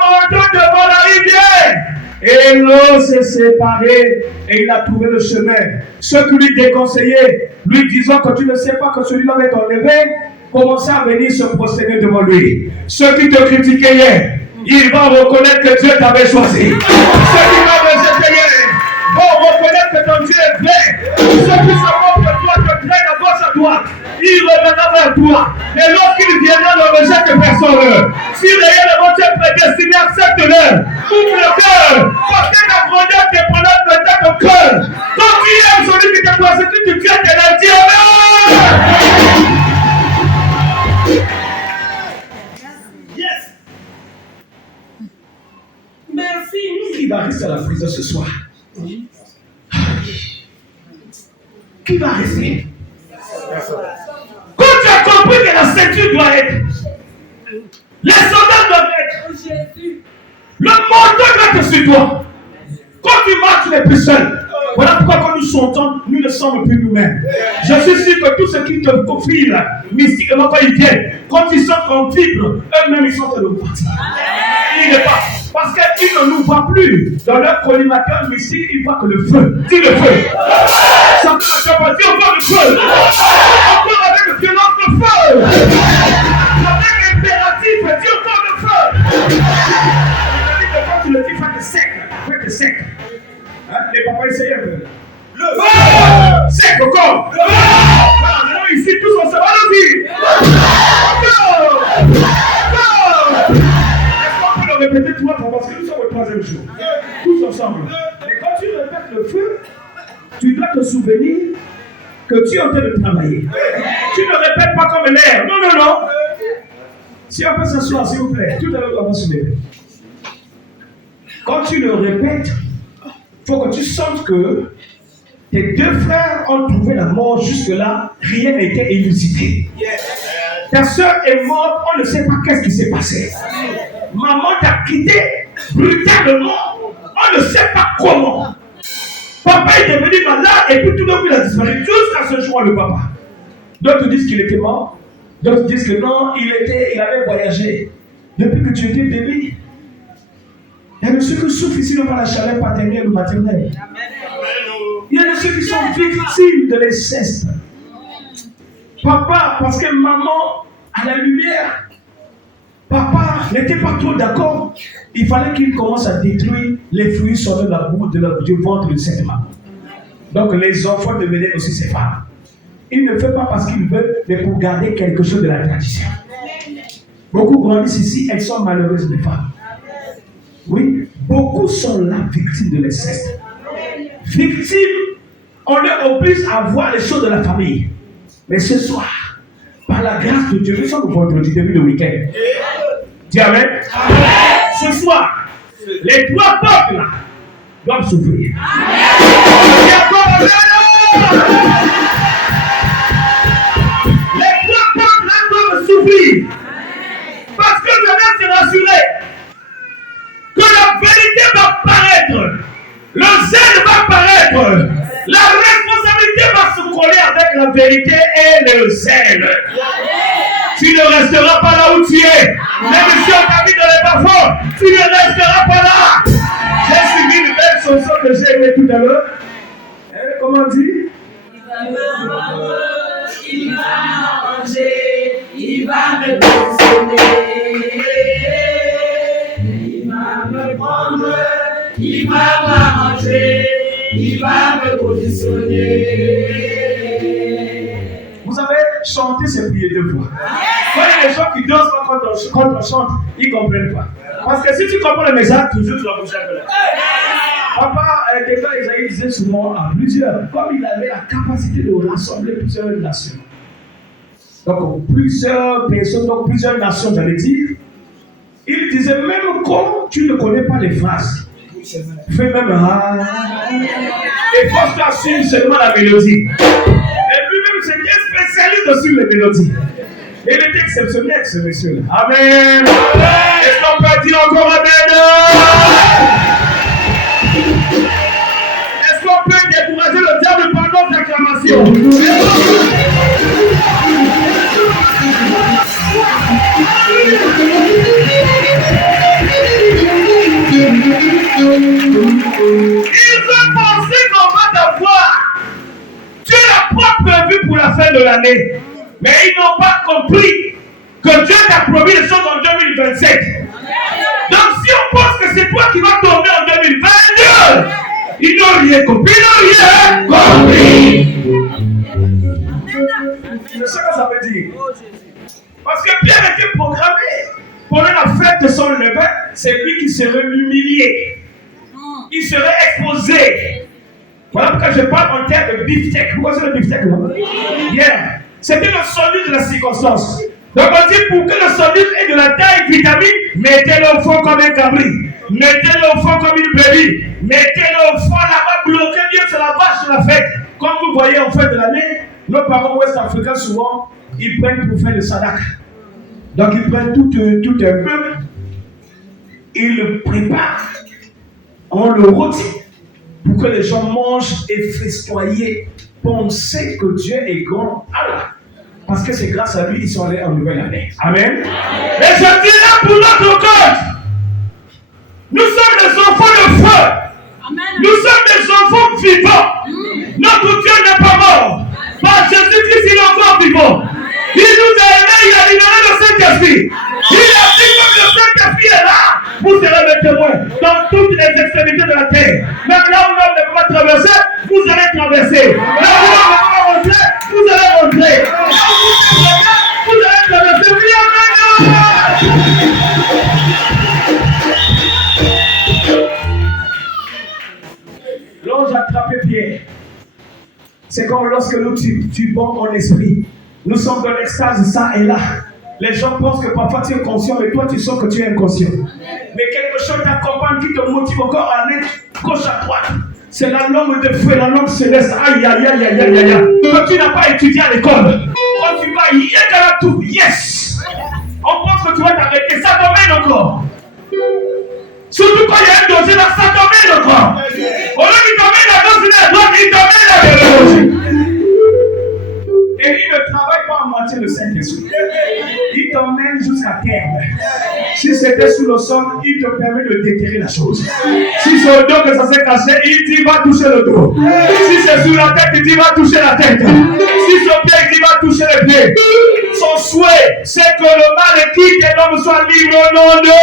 Et l'eau s'est séparée et il a trouvé le chemin. Ceux qui lui déconseillaient, lui disant que tu ne sais pas que celui-là va être enlevé, commençaient à venir se prosterner devant lui. Ceux qui te critiquaient hier, ils vont reconnaître que Dieu t'avait choisi. Ceux qui vont rejeter hier, vont reconnaître que ton Dieu est vrai. Ceux qui se moquent de toi, te traînent à gauche à droite, il reviendra vers toi. Et lorsqu'il viendra, ne rejette personne. Si réellement tu es prédestiné, accepte-le. Ouvre le cœur. Parce que ta grandeur dépendante de ton cœur. Quand tu aimes celui qui te doit, c'est que tu crées tes Dieu. Yes. Merci. Qui va rester à la prison ce soir? Qui va rester? Quand tu as compris que la ceinture doit être, les soldats doivent être, le manteau doit être sur toi. Quand tu marches, tu n'es plus seul. Voilà pourquoi quand nous chantons, nous ne sommes plus nous-mêmes. Je suis sûr que tous ceux qui te confient mystiquement quand ils viennent, quand ils sentent qu'on vibre, eux-mêmes ils sont de nous partir. Ils ne pas. Parce qu'ils ne nous voient plus. Dans leur collimateur mystique, ils voient que le feu. Dis le feu. Ça ne pas dire encore le feu. Encore avec violence le feu. Avec impératif, dis encore le feu. Quand tu le dis, fais que sec. Fais que sec. Hein? Les papas essayaient un peu. Le feu. Sec encore. Le feu. Maintenant ici, tous on se va le dire. Répéter trois fois parce que nous sommes au troisième jour. Tous ensemble. Mais quand tu répètes le feu, tu dois te souvenir que tu es en train de travailler. Tu ne répètes pas comme l'air. Non, non, non. Si on peut s'asseoir, s'il vous plaît. Tout à l'heure, on va se lever. Quand tu le répètes, il faut que tu sentes que tes deux frères ont trouvé la mort jusque-là. Rien n'était élucidé. Ta soeur est morte, on ne sait pas qu'est-ce qui s'est passé. Maman t'a quitté brutalement, on ne sait pas comment. Papa est devenu malade et puis tout d'un coup il a disparu. Jusqu'à ce jour, le papa. D'autres disent qu'il était mort, d'autres disent que non, il avait voyagé. Depuis que tu étais bébé, il y a de ceux qui souffrent ici par la chaleur paternelle ou maternelle. Il y a de ceux qui sont victimes de l'inceste. Papa, parce que maman, à la lumière, papa n'était pas trop d'accord. Il fallait qu'il commence à détruire les fruits sortant de la boue du ventre de cette maman. Donc les enfants devenaient aussi ses femmes. Il ne fait pas parce qu'il veut, mais pour garder quelque chose de la tradition. Beaucoup grandissent ici, elles sont malheureuses les femmes. Oui, beaucoup sont là victimes de l'inceste. Victimes, on les oblige à voir les choses de la famille. Mais ce soir, par la grâce de Dieu, nous sommes vendredi, début le week-end. Dis amen. Ce soir, les trois peuples là doivent souffrir. Les trois peuples là doivent souffrir. Parce que je vais se rassurer que la vérité va paraître. Le zèle va paraître. La responsabilité va se coller avec la vérité et le zèle. Tu ne resteras pas là où tu es. Même si on t'a mis dans les bas-fonds, tu ne resteras pas là. J'ai suivi une belle chanson que j'ai aimée tout à l'heure. Comment on dit? Il va m'arranger, il va me consoler, il va me prendre, il va m'arranger, il va me conditionner. Vous avez chanté ces prières deux fois. Quand il y a des gens qui dansent quand on chante, ils ne comprennent pas. Parce que si tu comprends le message, toujours tu vas bouger un peu là. Papa, déjà, Isaïe disait souvent à plusieurs, comme il avait la capacité de rassembler plusieurs nations. Donc, plusieurs personnes, donc plusieurs nations, j'allais dire. Il disait, même quand tu ne connais pas les phrases, fais même et force-toi sur seulement la mélodie. Et lui-même, c'était spécialiste sur les mélodies. Et il était exceptionnel, ce monsieur-là. Amen. Est-ce qu'on peut dire encore Amen? Est-ce qu'on peut décourager le diable par notre acclamation? Ils ont pensé qu'on va t'avoir. Dieu l'a pas prévu pour la fin de l'année. Mais ils n'ont pas compris que Dieu t'a promis les choses en 2027. Donc si on pense que c'est toi qui vas tomber en 2022, ils n'ont rien compris. C'est ce que ça veut dire. Parce que Pierre était programmé. Pendant la fête de son levain, c'est lui qui serait humilié. Il serait exposé. Voilà pourquoi je parle en termes de beefsteak. Vous voyez le beefsteak là? Yeah. C'était le sandwich de la circonstance. Donc on dit pour que le sandwich ait de la taille vitamine, mettez-le au fond comme un cabri. Mettez-le au fond comme une brebis. Mettez-le au fond là-bas, bloquez bien sur la vache de la fête. Comme vous voyez en fin de l'année, nos parents ouest-africains souvent, ils prennent pour faire le sadak. Donc ils prennent tout un peu, ils le préparent, on le rôtit pour que les gens mangent et festoyer, penser que Dieu est grand. Allah. Parce que c'est grâce à lui qu'ils sont allés en nouvelle année. Amen. Et je dis là pour notre cause, nous sommes des enfants de feu. Amen. Nous sommes des enfants vivants. Notre Dieu n'est pas mort. Par Jésus-Christ, il est encore vivant. Il nous a aimés, il a libéré le Saint-Esprit. Il a dit comme le Saint-Esprit est là, vous serez mes témoins dans toutes les extrémités de la terre. Même là où l'homme ne peut pas traverser, vous allez traverser. Là où l'homme ne peut pas rentrer, vous allez rentrer. Là où vous allez traverser. Oui, amen. L'ange a attrapé Pierre. C'est comme lorsque nous tubons en esprit. Nous sommes dans l'extase, ça et là. Les gens pensent que parfois tu es conscient, mais toi tu sens que tu es inconscient. Mais quelque chose t'accompagne, qui te motive encore à aller gauche à droite. C'est la langue de feu, la langue céleste. Aïe, aïe, aïe, aïe, aïe, aïe. Quand tu n'as pas étudié à l'école, quand tu vas tout, yes. On pense que tu vas t'arrêter, ça t'emmène encore. Surtout quand il y a un danger là, ça t'emmène encore. Au lieu qu'il t'emmène la dose de la droite, il t'emmène la danger. Et il ne travaille pas à moitié le Saint-Esprit. Il t'emmène jusqu'à terre. Si c'était sous le sol, il te permet de déterrer la chose. Si c'est au dos que ça s'est cassé, il dit va toucher le dos. Si c'est sous la tête, il dit va toucher la tête. Si c'est au pied, il dit va toucher les pieds. Son souhait, c'est que le mal quitte et l'homme soit libre au nom de...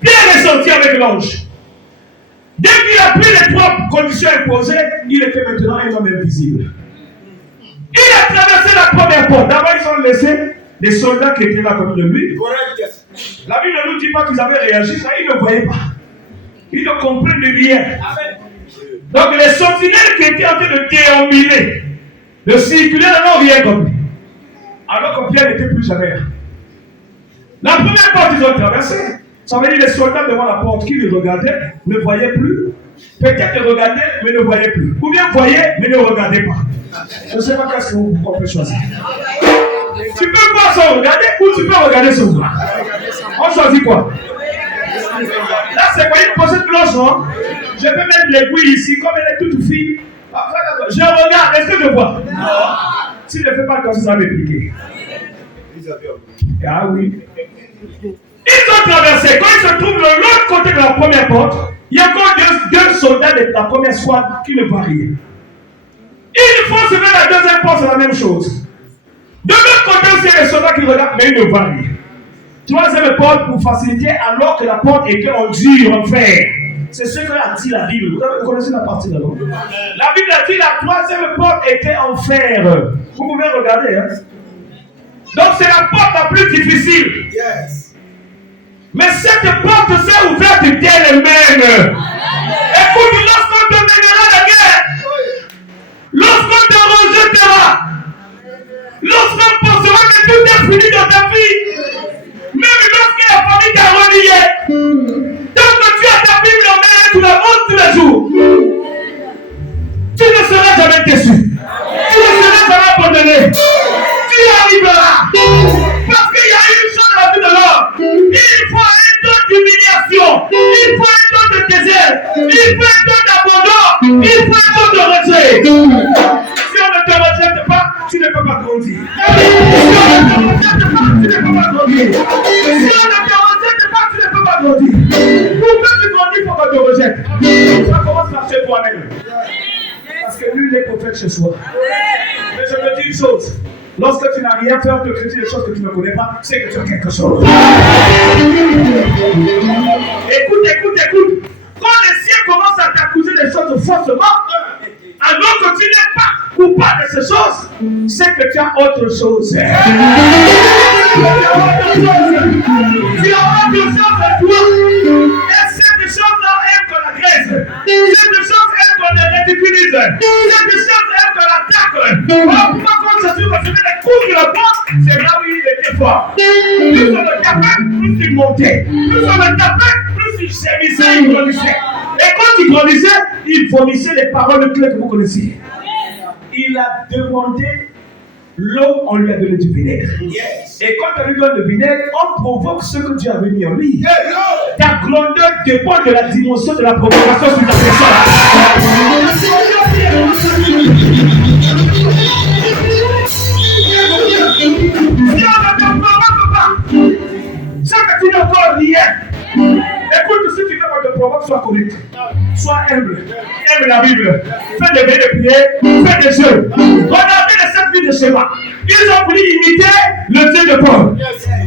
Pierre est sorti avec l'ange. Dès qu'il a pris les trois conditions imposées, il était maintenant un homme invisible. Il a traversé la première porte. D'abord, ils ont laissé des soldats qui étaient là comme de lui. La Bible ne nous dit pas qu'ils avaient réagi, ça, ils ne voyaient pas. Ils ne comprennent rien. Donc, les sentinelles qui étaient en train de déambuler, de circuler, n'ont rien compris. Alors que Pierre n'était plus jamais là. La première porte, ils ont traversé. Ça veut dire les soldats devant la porte qui les regardaient ne voyaient plus. Peut-être qu'ils regardaient, mais ne voyaient plus. Ou bien voyaient, mais ne regardaient pas. Je ne sais pas qu'est-ce qu'on peut choisir. Tu peux voir sans regarder ou tu peux regarder sans voir. On choisit quoi? Là, c'est quoi une petite cloche, non? Je peux mettre l'aiguille ici, comme elle est toute fine. Je regarde, est-ce que je vois? Non. S'il ne fait pas comme ça, ça va m'impliquer. Ah oui. Ils ont traversé. Quand ils se trouvent de l'autre côté de la première porte, il y a encore deux soldats de la première squad qui ne voient rien. Ils font se vers la deuxième porte, c'est la même chose. De l'autre côté aussi, il y a les soldats qui regardent, mais ils ne voient rien. Troisième porte pour faciliter, alors que la porte était en dur, en fer. C'est ce que a dit la Bible. Vous connaissez la partie là-bas? La Bible a dit la troisième porte était en fer. Vous pouvez regarder. Hein? Donc c'est la porte la plus difficile. Yes. Mais cette porte s'est ouverte d'elle-même. Écoute, lorsqu'on te mènera la guerre, lorsqu'on te rejettera, lorsqu'on pensera que tout est fini dans ta vie, même lorsque la famille t'a renié, tant que tu as ta Bible en main et tu la montres tous les jours, tu ne seras jamais déçu. Tu ne seras jamais abandonné. Tu y arriveras. Parce qu'il y a une chose dans la vie de l'homme. Il faut un temps d'humiliation. Il faut un temps de désert. Il faut un temps d'abandon. Il faut un temps de retrait. Si on ne te rejette pas, tu ne peux pas grandir. Si on ne te rejette pas, tu ne peux pas grandir. pas grandir. Pour que tu grandis, il faut que tu rejettes. Ça commence par chez toi-même. Parce que nul n'est prophète chez soi. Mais je te dis une chose. Lorsque tu n'as rien fait, on te critique des choses que tu ne connais pas, c'est que tu as quelque chose. Écoute. Quand les siens commencent à t'accuser des choses faussement, alors que tu n'es pas coupable de ces choses, c'est que tu as autre chose. Tu as autre chose en toi. Et cette chose-là aime qu'on agresse. Cette chose aime qu'on les ridiculise. Cette chose aime qu'on l'attaque. Voilà pourquoi quand Jésus recevait les coups sur la porte, c'est là où il était fort. Plus on le tapait, plus il montait. Plus on le tapait, plus il gémissait, il grandissait. Et quand il grandissait, il vomissait les paroles clés que vous connaissez. Il a demandé l'eau, on lui a donné du vinaigre. Yes. Et quand on lui donne le vinaigre, on provoque ce que Dieu avait mis en lui. Yes. Ta grandeur dépend de la dimension de la provocation sur ta personne. Si on ne te provoque pas, c'est que tu n'as pas rien. Écoute, si tu veux qu'on te provoque, sois correct. Sois humble. Aime la Bible. Fais des veilles de prière. Fais des jeux. Regardez les 7 vies de Sheba. Ils ont voulu imiter le Dieu de Paul.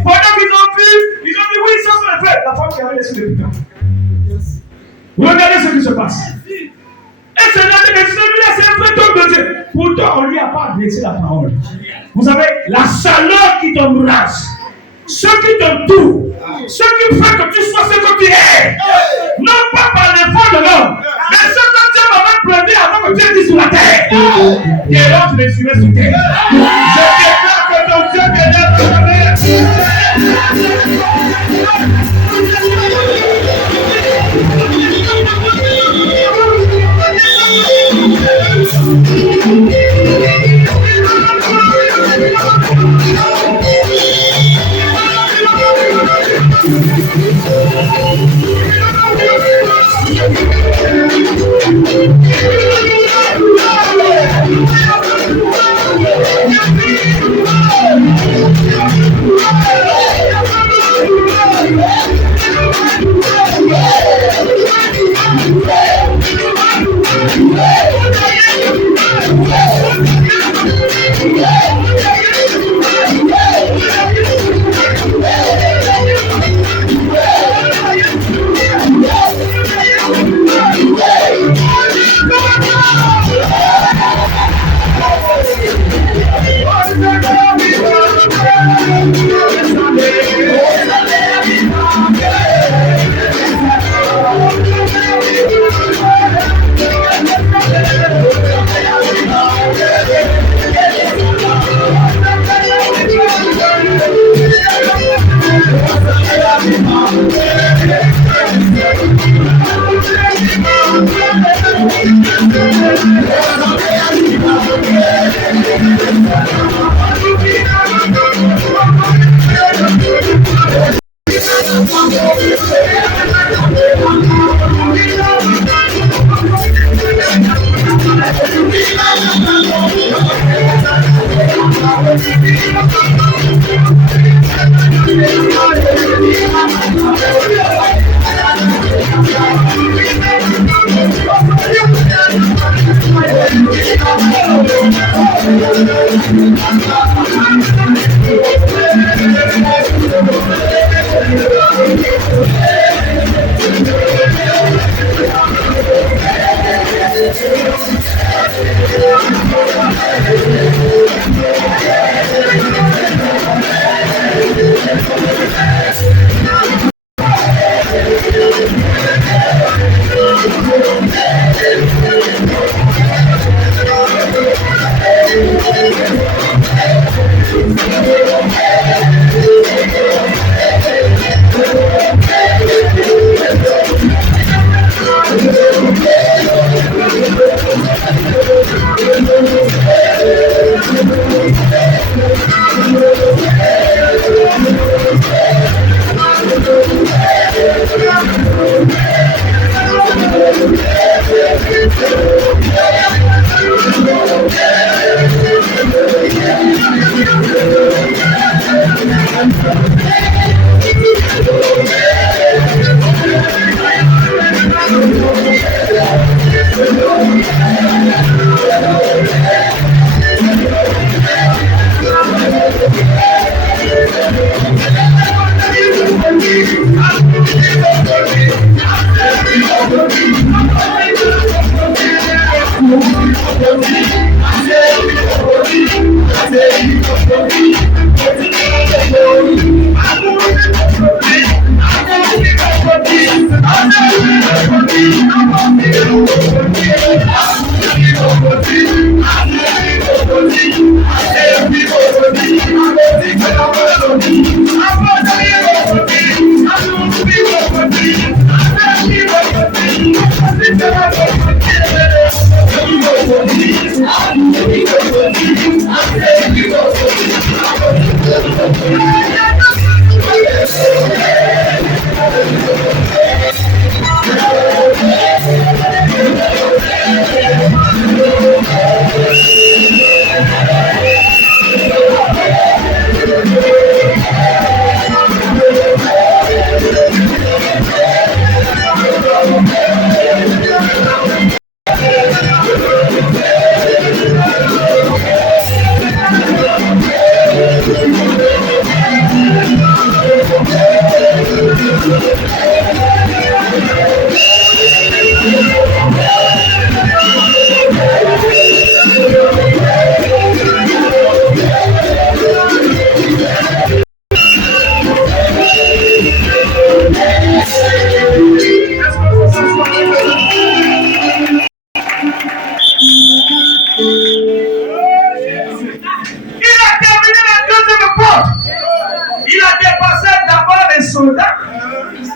Pendant qu'ils ont vu, ils ont dit oui, ça se le fait. La femme qui avait laissé le putain. Regardez ce qui se passe. Et c'est là que celui-là, c'est un vrai homme de Dieu. Pourtant, on ne lui a pas adressé la parole. Vous savez, la chaleur qui t'embrase, ce qui t'entoure, ce qui fait que tu sois ce que tu es, non pas par l'effort de l'homme, mais ce que Dieu m'avait prévu avant que Dieu dise sur la terre. Et alors tu les suivais sur terre. Je déclare que ton Dieu t'élève sur la terre.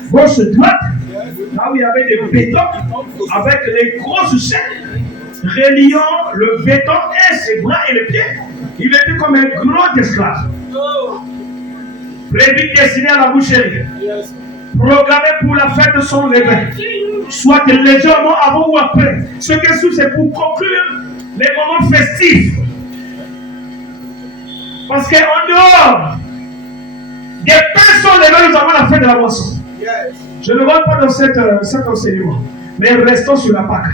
Gauche-droite, là où il y avait des bétons, avec les grosses chaînes, reliant le béton et ses bras et les pieds. Il était comme un gros esclave. Prévu destiné à la boucherie, programmé pour la fête de son lever, soit légèrement avant ou après. Ce qui est sûr, c'est pour conclure les moments festifs. Parce qu'en dehors des pains sont levés, nous avons la fête de la boisson. Je ne rentre pas dans cet enseignement, mais restons sur la Pâque.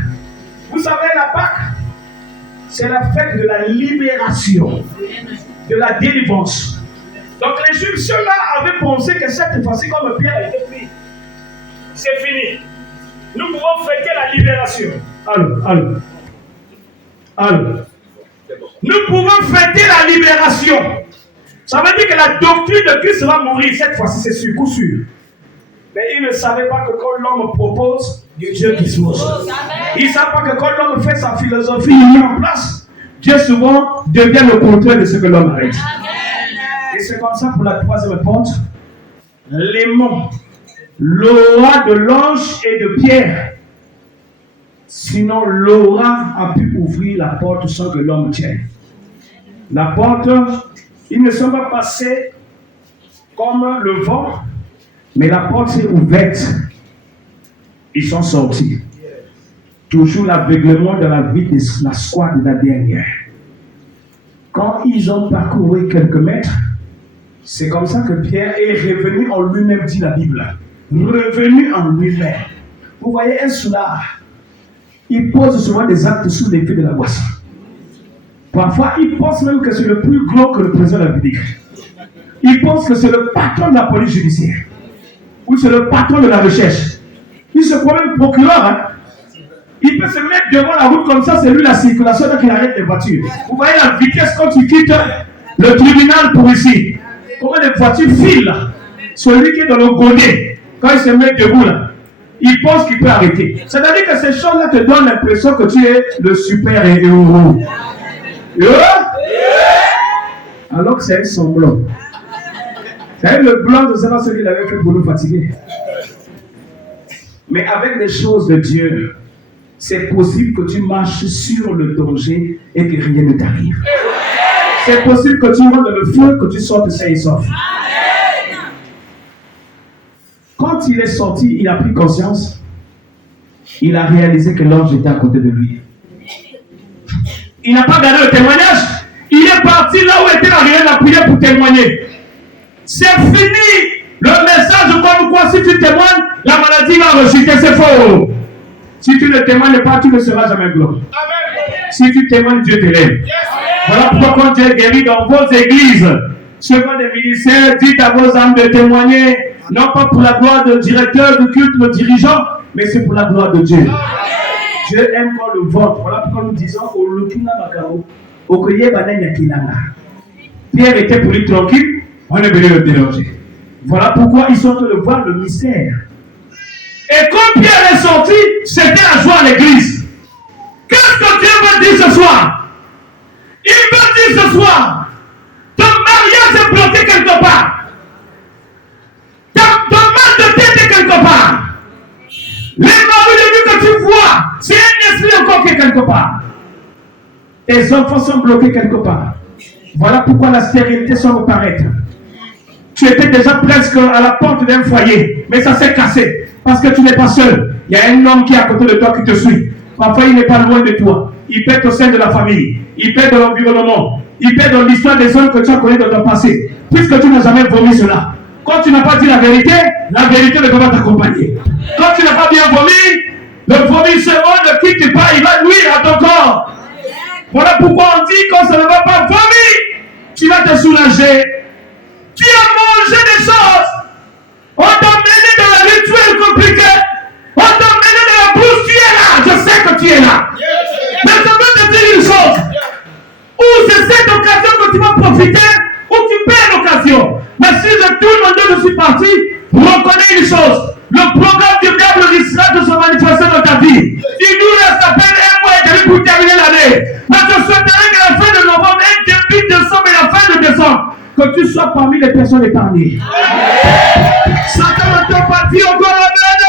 Vous savez, la Pâque, c'est la fête de la libération, de la délivrance. Donc les Juifs, ceux-là, avaient pensé que cette fois-ci, comme Pierre a été pris, c'est fini. Nous pouvons fêter la libération. Allô. Nous pouvons fêter la libération. Ça veut dire que la doctrine de Christ va mourir cette fois-ci, c'est sûr, coup sûr. Mais ils ne savaient pas que quand l'homme propose, Dieu dispose. Ils ne savent pas que quand l'homme fait sa philosophie, il met en place, Dieu souvent devient le contraire de ce que l'homme arrête. Et c'est comme ça pour la troisième porte. L'aimant, l'aura de l'ange et de Pierre. Sinon, l'aura a pu ouvrir la porte sans que l'homme tienne. La porte, ils ne sont pas passés comme le vent. Mais la porte s'est ouverte. Ils sont sortis. Toujours l'aveuglement de la vie de la squad de la dernière. Quand ils ont parcouru quelques mètres, c'est comme ça que Pierre est revenu en lui-même, dit la Bible. Revenu en lui-même. Vous voyez un soulard. Il pose souvent des actes sous l'effet de la boisson. Parfois, il pense même que c'est le plus gros que le président de la République. Il pense que c'est le patron de la police judiciaire. Ou c'est le patron de la recherche. Il se croit même procureur. Hein? Il peut se mettre devant la route comme ça, c'est lui la circulation, donc il arrête les voitures. Vous voyez la vitesse quand tu quittes le tribunal pour ici. Comment les voitures filent là. Celui qui est dans le godet, quand il se met debout là, il pense qu'il peut arrêter. C'est-à-dire que ces choses-là te donnent l'impression que tu es le super héros. Alors que c'est un semblant. C'est le blanc de savoir ce qu'il avait fait pour nous fatiguer. Mais avec les choses de Dieu, c'est possible que tu marches sur le danger et que rien ne t'arrive. C'est possible que tu rentres dans le feu, que tu sortes sain et sauf. Quand il est sorti, il a pris conscience. Il a réalisé que l'ange était à côté de lui. Il n'a pas gardé le témoignage. Il est parti là où était la réelle la prière pour témoigner. C'est fini. Le message comme quoi si tu témoignes, la maladie va rechuter. C'est faux. Si tu ne témoignes pas, tu ne seras jamais glorieux. Si tu témoignes, Dieu t'élève. Voilà pourquoi quand Dieu guérit dans vos églises, selon les ministères, dites à vos âmes de témoigner. Non pas pour la gloire de directeur, de culte, de dirigeant, mais c'est pour la gloire de Dieu. Dieu aime quand le ventre. Voilà pourquoi nous disons au Lukina Makao, au Koye Bananya Kilanga. Pierre était pour lui tranquille, on est venu le déranger. Voilà pourquoi ils sont en train de voir le mystère. Et quand Pierre est sorti, c'était la joie à l'église. Qu'est-ce que Dieu veut dire ce soir? Il veut dire ce soir, ton mariage est bloqué quelque part. Ton mal de tête est quelque part. Les maris de Dieu que tu vois, c'est un esprit encore qui est quelque part. Tes enfants sont bloqués quelque part. Voilà pourquoi la stérilité semble paraître. Tu étais déjà presque à la porte d'un foyer, mais ça s'est cassé. Parce que tu n'es pas seul. Il y a un homme qui est à côté de toi qui te suit. Parfois, il n'est pas loin de toi. Il peut être au sein de la famille. Il peut être dans l'environnement. Il peut être dans l'histoire des hommes que tu as connus dans ton passé. Puisque tu n'as jamais vomi cela. Quand tu n'as pas dit la vérité ne peut pas t'accompagner. Quand tu n'as pas bien vomi, le vomissement ne quitte pas, il va nuire à ton corps. Voilà pourquoi on dit quand ça ne va pas vomir, tu vas te soulager. Tu as mangé des choses. On t'a mené dans la rituel compliqué. On t'a mené dans la brousse, tu es là. Je sais que tu es là. Mais je veux te dire une chose. Ou c'est cette occasion que tu vas profiter, ou tu perds l'occasion. Mais si je tourne mon Dieu, je suis parti, reconnais une chose. Le programme du diable risquera de se manifester dans ta vie. Il nous reste à peine un mois et demi pour terminer l'année. Mais je souhaiterais qu'à la fin de novembre, et début décembre et la fin de décembre, que tu sois parmi les personnes épargnées. Satan ne t'a pas dit encore amen.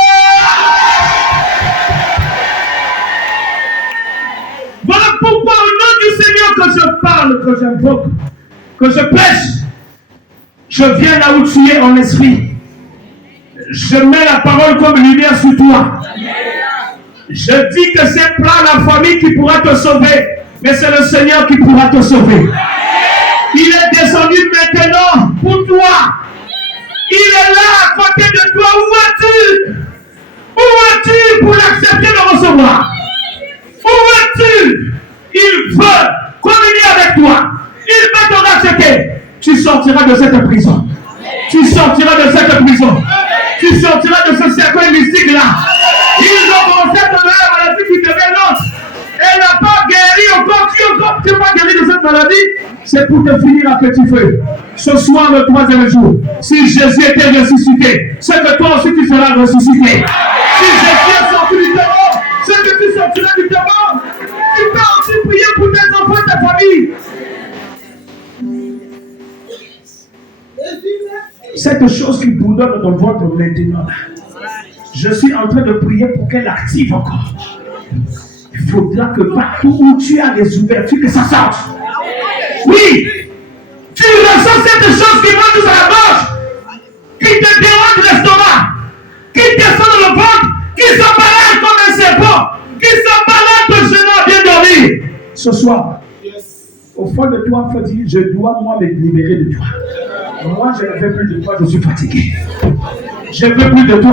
Voilà pourquoi au nom du Seigneur que je parle, que j'invoque, que je prêche, je viens là où tu es en esprit. Je mets la parole comme lumière sur toi. Je dis que c'est pas la famille qui pourra te sauver, mais c'est le Seigneur qui pourra te sauver. Il est descendu maintenant pour toi. Il est là à côté de toi. Où es-tu? Où es-tu pour l'accepter, le recevoir? Où es-tu? Il veut communier avec toi. Il veut te racheter. Tu sortiras de cette prison. Tu sortiras de cette prison. Tu sortiras de ce cercle mystique-là. Ils ont commencé à te donner la maladie qui devait l'autre. Elle n'a pas guéri encore. Tu n'es pas guéri de cette maladie. C'est pour te finir à petit feu. Ce soir, le 3e jour, si Jésus était ressuscité, c'est que toi aussi tu seras ressuscité. Si Jésus est sorti du tombeau, c'est que tu sortiras du tombeau. Tu peux aussi prier pour tes enfants et ta famille. Cette chose qui bourdonne dans votre maintenant, je suis en train de prier pour qu'elle active encore. Il faudra que partout où tu as des ouvertures, que ça sorte. Oui, tu ressens cette chose qui monte sur la gorge, qui te dérange l'estomac, qui descend dans le ventre, qui se balade comme un serpent, qui se balade de genou à bien dormir. Ce soir, au fond de toi, il faut dire, je dois moi me libérer de toi. Moi, je ne veux plus de toi, je suis fatigué. Je ne veux plus de toi.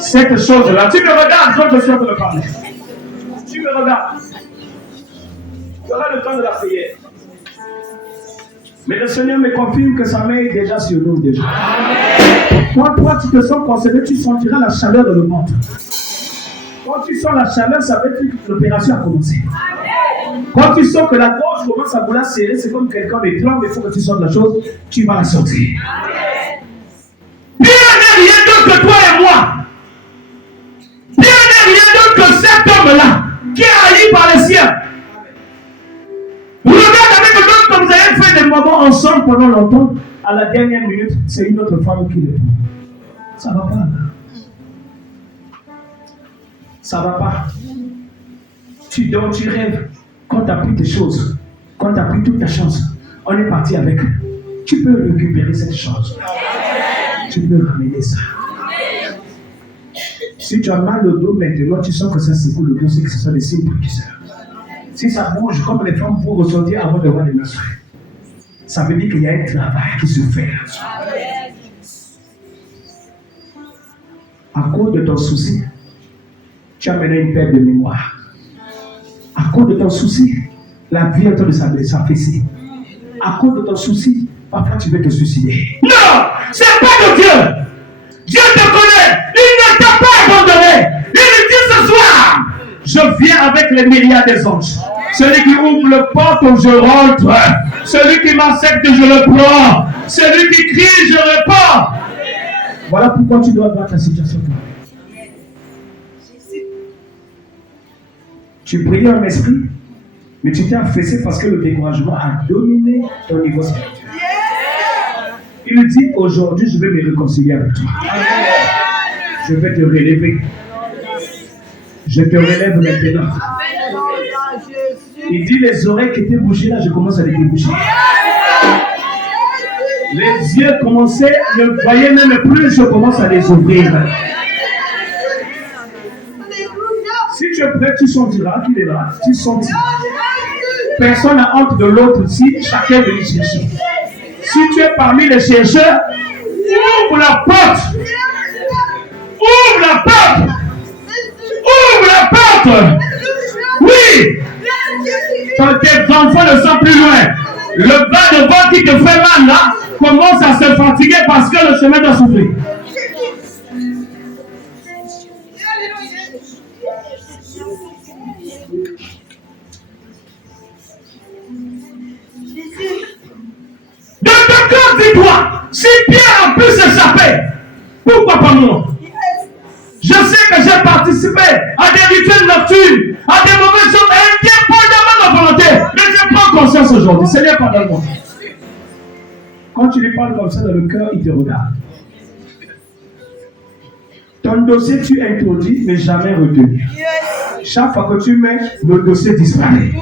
Cette chose-là, tu me regardes quand je suis en train de parler. Tu me regardes. Tu auras le temps de la prière. Mais le Seigneur me confirme que sa main est déjà sur nous déjà. Quand toi tu te sens concerné, tu sentiras la chaleur dans le ventre. Quand tu sens la chaleur, ça veut dire que l'opération a commencé. Quand tu sens que la gorge commence à vouloir serrer, c'est comme quelqu'un d'étrange, mais il faut que tu sortes la chose, tu vas la sortir. Dieu n'est rien d'autre que toi et moi. Dieu n'est rien d'autre que cet homme-là qui est haï par les siens. Regarde avec le homme comme vous avez fait des moments ensemble pendant longtemps. À la dernière minute, c'est une autre femme qui le prend. Ça va pas. Ça va pas. Tu dors, tu rêves. Quand tu as pris tes choses, quand tu as pris toute ta chance, on est parti avec. Tu peux récupérer cette chose. Tu peux ramener ça. Si tu as mal au dos maintenant, tu sens que ça secoue le dos, c'est que ce sont des signes précurseurs. Si ça bouge comme les femmes pour ressortir avant de voir les menstrues, ça veut dire qu'il y a un travail qui se fait. À cause de ton souci, tu as mené une perte de mémoire. À cause de ton souci, la vie est en train de s'affaisser. À cause de ton souci, parfois tu veux te suicider. Non, c'est pas de Dieu. Dieu te connaît. Il ne t'a pas abandonné. Il dit ce soir, je viens avec les milliards des anges. Celui qui ouvre le porte, je rentre. Celui qui m'accepte, je le prends. Celui qui crie, je réponds. Voilà pourquoi tu dois voir ta situation. Tu priais en esprit, mais tu t'es affaissé parce que le découragement a dominé ton niveau spirituel. Il dit, aujourd'hui, je vais me réconcilier avec toi. Je vais te relever. Je te relève maintenant. Il dit, les oreilles qui étaient bouchées, là, je commence à les déboucher. Les yeux commençaient, ne voyaient même plus, je commence à les ouvrir. Si tu es prêt, tu sentiras qu'il est là. Tu sentiras. Personne n'a honte de l'autre ici, chacun veut y chercher. Si tu es parmi les chercheurs, ouvre la porte. Ouvre la porte. Ouvre la porte. Oui. Tes enfants ne sont plus loin. Le bas de bord qui te fait mal là commence à se fatiguer parce que le chemin doit souffrir. Dans ton cœur, dis-toi, si Pierre a pu s'échapper, pourquoi pas moi? Je sais que j'ai participé à des rituels nocturnes, à des mauvaises choses, indépendamment de ma volonté. Mais je prends conscience aujourd'hui. Seigneur, pardonne-moi. Quand tu lui parles comme ça dans le cœur, il te regarde. Ton dossier, tu introduis, mais jamais retenu. Chaque fois que tu mets, le dossier disparaît.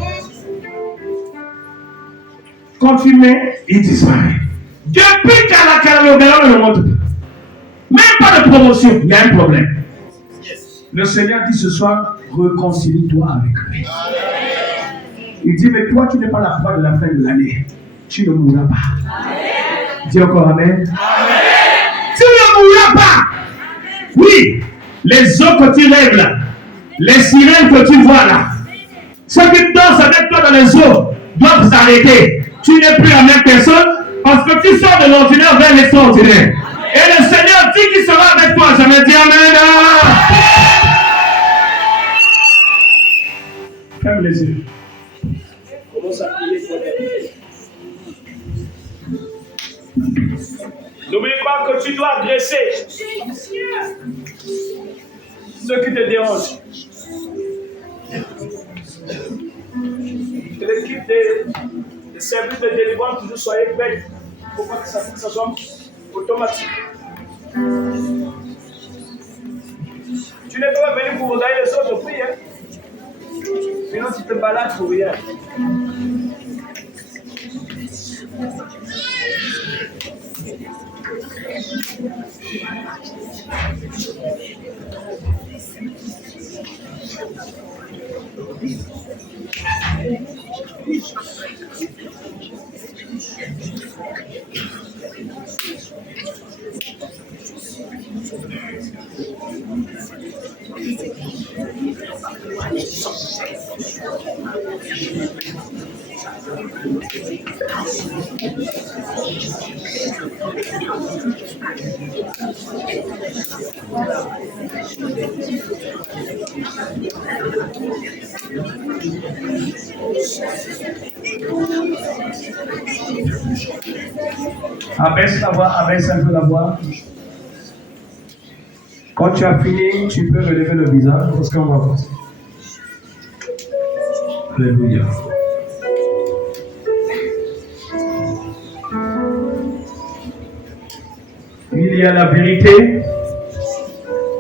Quand tu mets, il disparaît. Depuis qu'à la ne le montre pas. Même pas de promotion, il y a un problème. Le Seigneur dit ce soir, réconcilie-toi avec lui. Il dit, mais toi, tu n'es pas la proie de la fin de l'année. Tu ne mourras pas. Amen. Dis encore Amen. Amen. Tu ne mourras pas. Oui, les eaux que tu rêves là, les sirènes que tu vois là, ceux qui dansent avec toi dans les eaux doivent s'arrêter. Tu n'es plus la même personne parce que tu sors de l'ordinaire vers l'extraordinaire. Et le Seigneur dit qu'il sera avec toi. Je me dis Amen. Ferme les yeux. Commence à prier pour les. N'oublie pas que tu dois agresser ceux qui te dérangent. Que l'équipe des services de délivrance toujours soyez prêts. Il ne faut pas que ça soit automatique. Tu n'es pas venu pour regarder les autres prix. Hein? Sinon, tu te balades pour rien. Abaisse la voix, abaisse un peu la voix. Quand tu as fini, tu peux relever le visage parce qu'on va passer. Alléluia. Il y a la vérité,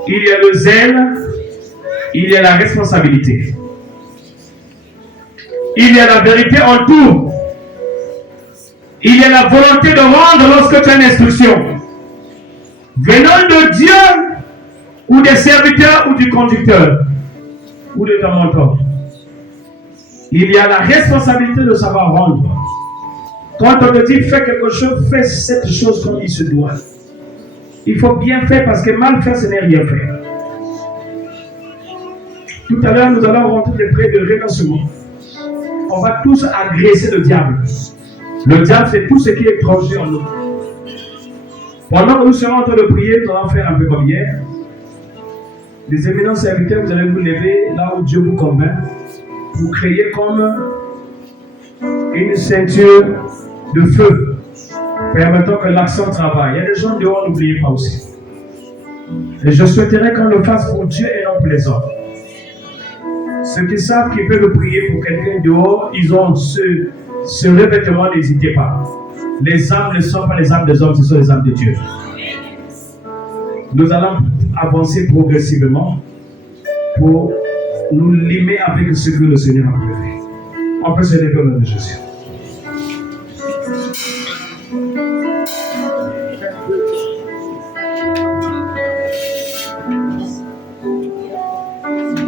il y a le zèle, il y a la responsabilité. Il y a la vérité en tout. Il y a la volonté de rendre lorsque tu as une instruction. Venant de Dieu, ou des serviteurs, ou du conducteur, ou de ton mentor. Il y a la responsabilité de savoir rendre. Quand on te dit fais quelque chose, fais cette chose comme il se doit. Il faut bien faire parce que mal faire, ce n'est rien faire. Tout à l'heure, nous allons rentrer des prêts de renoncement. On va tous agresser le diable. Le diable, c'est tout ce qui est étranger en nous. Pendant que nous serons en train de prier, nous allons faire un peu comme hier. Les éminents serviteurs, vous allez vous lever là où Dieu vous convainc. Vous créez comme une ceinture de feu, permettant que l'accent travaille. Il y a des gens dehors, n'oubliez pas aussi. Et je souhaiterais qu'on le fasse pour Dieu et non pour les hommes. Ceux qui savent qu'ils peuvent prier pour quelqu'un dehors, ils ont ce revêtement, n'hésitez pas. Les âmes ne sont pas les âmes des hommes, ce sont les âmes de Dieu. Nous allons avancer progressivement pour nous limer avec ce que le Seigneur a prévu. On peut se lever au nom de Jésus.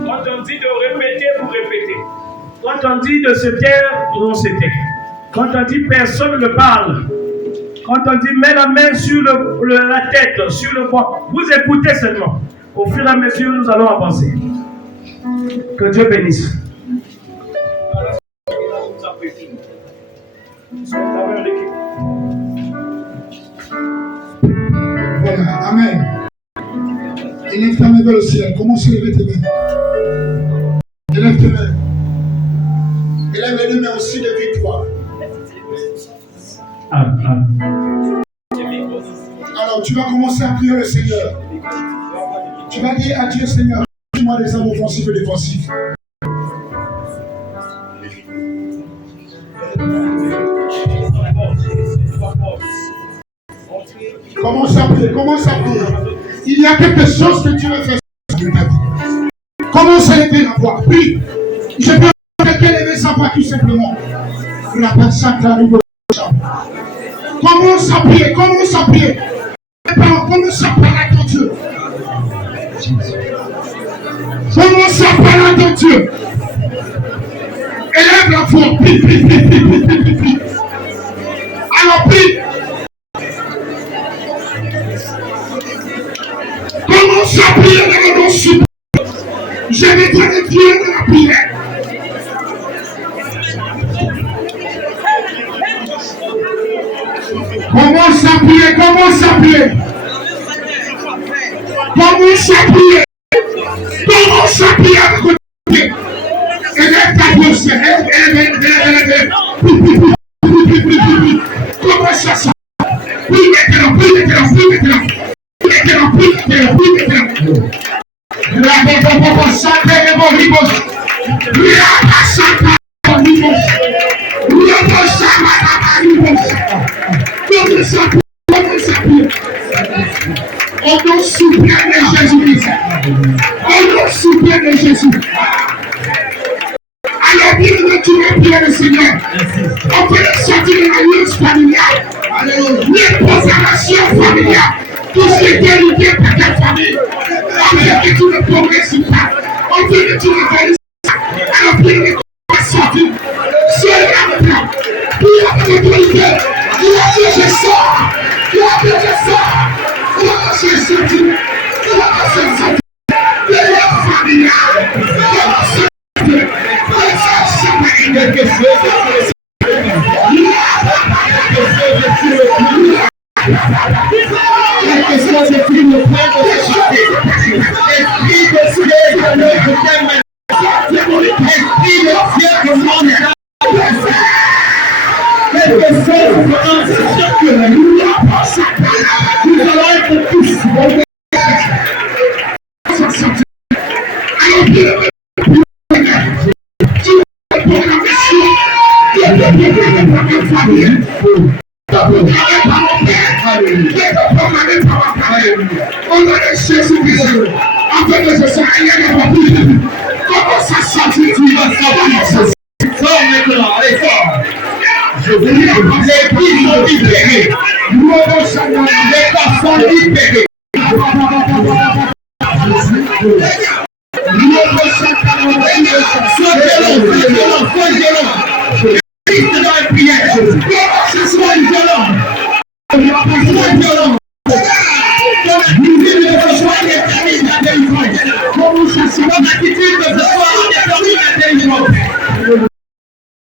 Quand on dit de répéter, vous répétez. Quand on dit de se taire, on se tait. Quand on dit personne ne parle, quand on dit mets la main sur la tête, sur le corps, vous écoutez seulement. Au fur et à mesure, nous allons avancer. Que Dieu bénisse. Voilà, Amen. Élève ta main vers le ciel. Commence à lever tes mains. Élève tes mains. Élève les deux mains aussi de victoire. Amen. Alors, tu vas commencer à prier le Seigneur. Tu vas dire à Dieu, Seigneur, dis-moi des armes offensives et défensives. Commence à prier, commence à prier. Il y a quelque chose que Dieu veut faire sur ta vie. Commence à lever la voix. Prie. Je peux quelqu'un lever sa voix tout simplement. La personne arrive au champ. Commence à prier, commence à prier. Commence à parler à ton Dieu. Commence à parler à ton Dieu. Élève la voix. Prie, prie, prie, prie, prie, prie. Alors prie. Commence à prier dans le nom suprême. Je vais donner Dieu de la prière. Commence à prier, commence à prier. Commence à prier. Commence à prier avec Dieu. Élève ta voix, élève. Commence à ça. Oui, mettez-la, oui, mettez-la, oui, mettez-la. Mettez-la, oui, mettez-la, oui, mettez-la. La sacrée de mon ribos. La sacrée de mon ribos. La sacrée de mon ribos. Commence à prier. Au nom suprême de Jésus-Christ. Au nom suprême de Jésus. Alors, bien que tu vas prier le Seigneur. On peut le sortir de la lutte familiale. Les proclamations familiales. Tout ce qui est délivré par ta famille. On veut que tu ne progresses pas. On veut que tu ne réalises pas. Alors, bien que tu vas sortir. Sur la plan. Puis avec l'autorité. Il a dit je sors. Il a dit je sors. Il a dit je sorti. Il a dit je sorti. De la famille. Quelque chose est pris le point de se chanter. Esprit de ciel de notre thème. Esprit de ciel de mon âme. Quelque chose commence à se nous allons être tous. On va les Jésus-Christ. Afin que je sois comment ça sortit, tu vas savoir. Sors maintenant, allez, sors. Je vous dis, les filles sont libérées. Les corps sont libérés. Comment